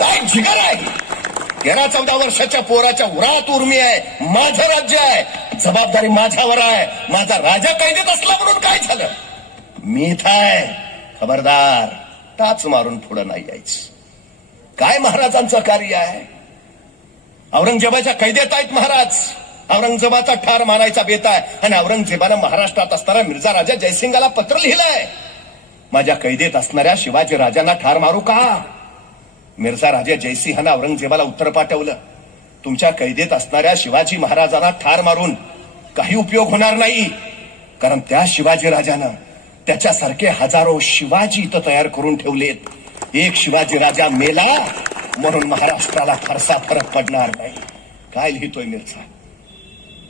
काय जिगर आहे? 13-14 वर्षाच्या पोराच्या उरात उर्मी आहे. माझं राज्य आहे, जबाबदारी माझ्यावर आहे. माझा राजा कैदेत असला म्हणून काय झालं? मी इथं आहे, खबरदार. टाच मारून पुढे नाही यायचं. काय महाराजांचं कार्य आहे? औरंगजेबाच्या कैदेत आहेत महाराज. औरंगजेबाचा ठार मारायचा बेत आहे आणि औरंगजेबानं महाराष्ट्रात असताना मिर्झा राजा जयसिंगाला पत्र लिहिलंय, माझ्या कैदेत असणाऱ्या शिवाजी राजांना ठार मारू का? मिर्झा राजा जयसिंहानं औरंगजेबाला उत्तर पाठवलं, तुमच्या कैदेत असणाऱ्या शिवाजी महाराजांना ठार मारून काही उपयोग होणार नाही, कारण त्या शिवाजी राजानं त्याच्यासारखे हजारो शिवाजी इथं तयार करून ठेवलेत. एक शिवाजी राजा मेला म्हणून महाराष्ट्राला फारसा फरक पडणार नाही. काय लिहितोय मिर्झा?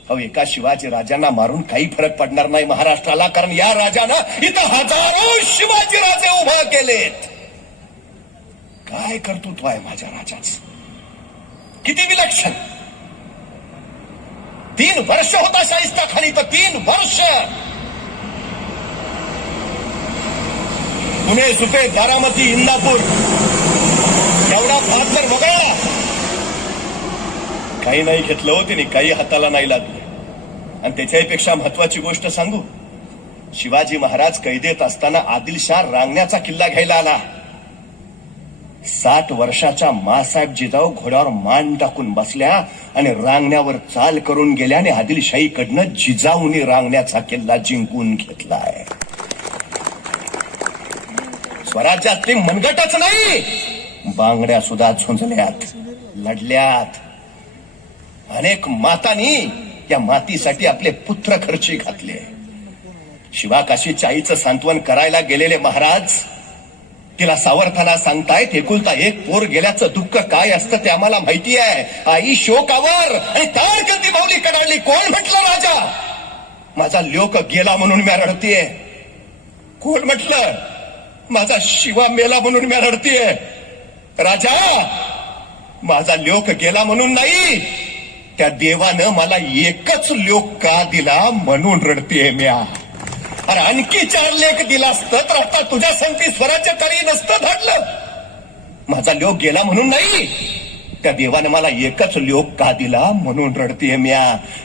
अहो, एका शिवाजी राजांना मारून काही फरक पडणार नाही महाराष्ट्राला, कारण या राजानं इथं हजारो शिवाजी राजे उभा केलेत. काय कर्तृत्व आहे माझ्या राजाचं, किती विलक्षण. 3 वर्ष होता शाहिस्ता खान इथं, 3 वर्ष. पुणे, सुपे, बारामती, इंदापूर एवढा भाग जर वगळला, काही नाही घेतलं हो तिने, काही हाताला नाही लागलं. आणि त्याच्यापेक्षा महत्वाची गोष्ट सांगू, शिवाजी महाराज कैदेत असताना आदिलशाह रांगण्याचा किल्ला घ्यायला आला. 60 वर्षाच्या मासाहेब जिजाऊ घोड्यावर मान टाकून बसल्या आणि रांगण्यावर चाल करून गेल्या आणि आदिलशाहीकडनं जिजाऊनी रांगण्याचा किल्ला जिंकून घेतलाय. स्वराज्यात ते मनगटच नाही, बांगड्या सुद्धा झुंजल्यात, लढल्यात. अनेक मातांनी या मातीसाठी आपले पुत्र खर्ची घातले. शिवाकाशीच्या आईचं सांत्वन करायला गेलेले महाराज तिला सावरताना सांगतायत, एकुलता एक पोर गेल्याचं दुःख काय असतं ते आम्हाला माहिती आहे. आई शोकावर आणि तारकती माऊली कडाडली. कोण म्हटलं राजा माझा लोक गेला म्हणून मी रडतीये? कोण म्हटलं माझा शिवा मेला म्हणून मी रडतीये? राजा माझा लोक गेला म्हणून नाही, त्या देवानं मला एकच लोक का दिला म्हणून रडतीये म्या. अरे आणखी 4 लेख दिला असतं तर आता तुझ्या संगती स्वराज्य तरी नसतं धाडलं. माझा लोक गेला म्हणून नाही, त्या देवानं मला एकच लोक का दिला म्हणून रडतीये म्या.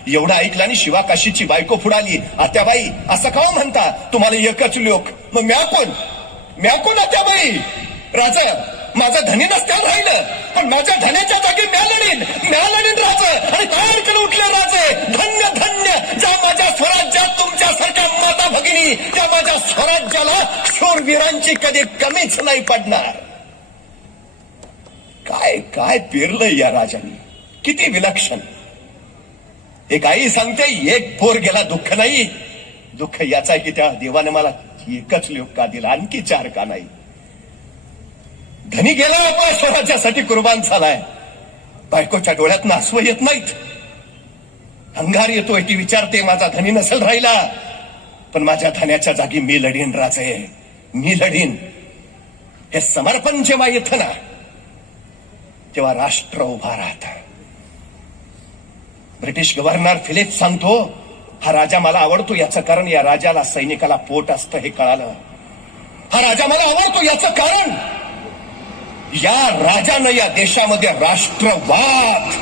एवढं ऐकलं आणि शिवाकाशीची बायको फुडाली. आत्याबाई असं का म्हणता, तुम्हाला एकच लोक? मग म्या कोण आत्याबाई? राजा माझं धनी नसत्यावर राहिलं, पण माझ्या धन्याच्या जागी म्या लढीन राज. आणि तारकन उठले राजे. धन्य धन्य ज्या माझ्या स्वराज्यात तुमच्यासारख्या माता भगिनी, त्या माझ्या स्वराज्याला शूरवीरांची कधी कमीच नाही पडणार. काय काय पेरलंय या राजांनी, किती विलक्षण. एक आई सांगते एक पोर गेला दुःख नाही, दुःख याचा आहे की त्या देवाने मला एकच लोक का दिला, आणखी 4 का नाही. धनी गेला आपल्या स्वराज्यासाठी कुर्बान झालाय. बायकोच्या डोळ्यात आसू येत नाहीत, अंगार येतोय. ती विचारते माझा धनी नसेल राहिला, पण माझ्या धन्याच्या जागी मी लढीन राजे, मी लढीन. हे समर्पण जेव्हा येतं ना तेव्हा राष्ट्र उभा राहत. ब्रिटिश गव्हर्नर फिलिप सांगतो, हा राजा मला आवडतो याचं कारण या राजाला सैनिकाला पोट असतं हे कळालं. हा राजा मला आवडतो याचं कारण या राजानं या देशामध्ये राष्ट्रवाद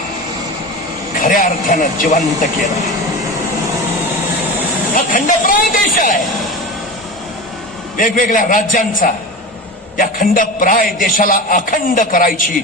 खऱ्या अर्थानं जिवंत केला. हा खंडप्राय देश आहे, वेगवेगळ्या राज्यांचा. या खंडप्राय देशाला अखंड करायची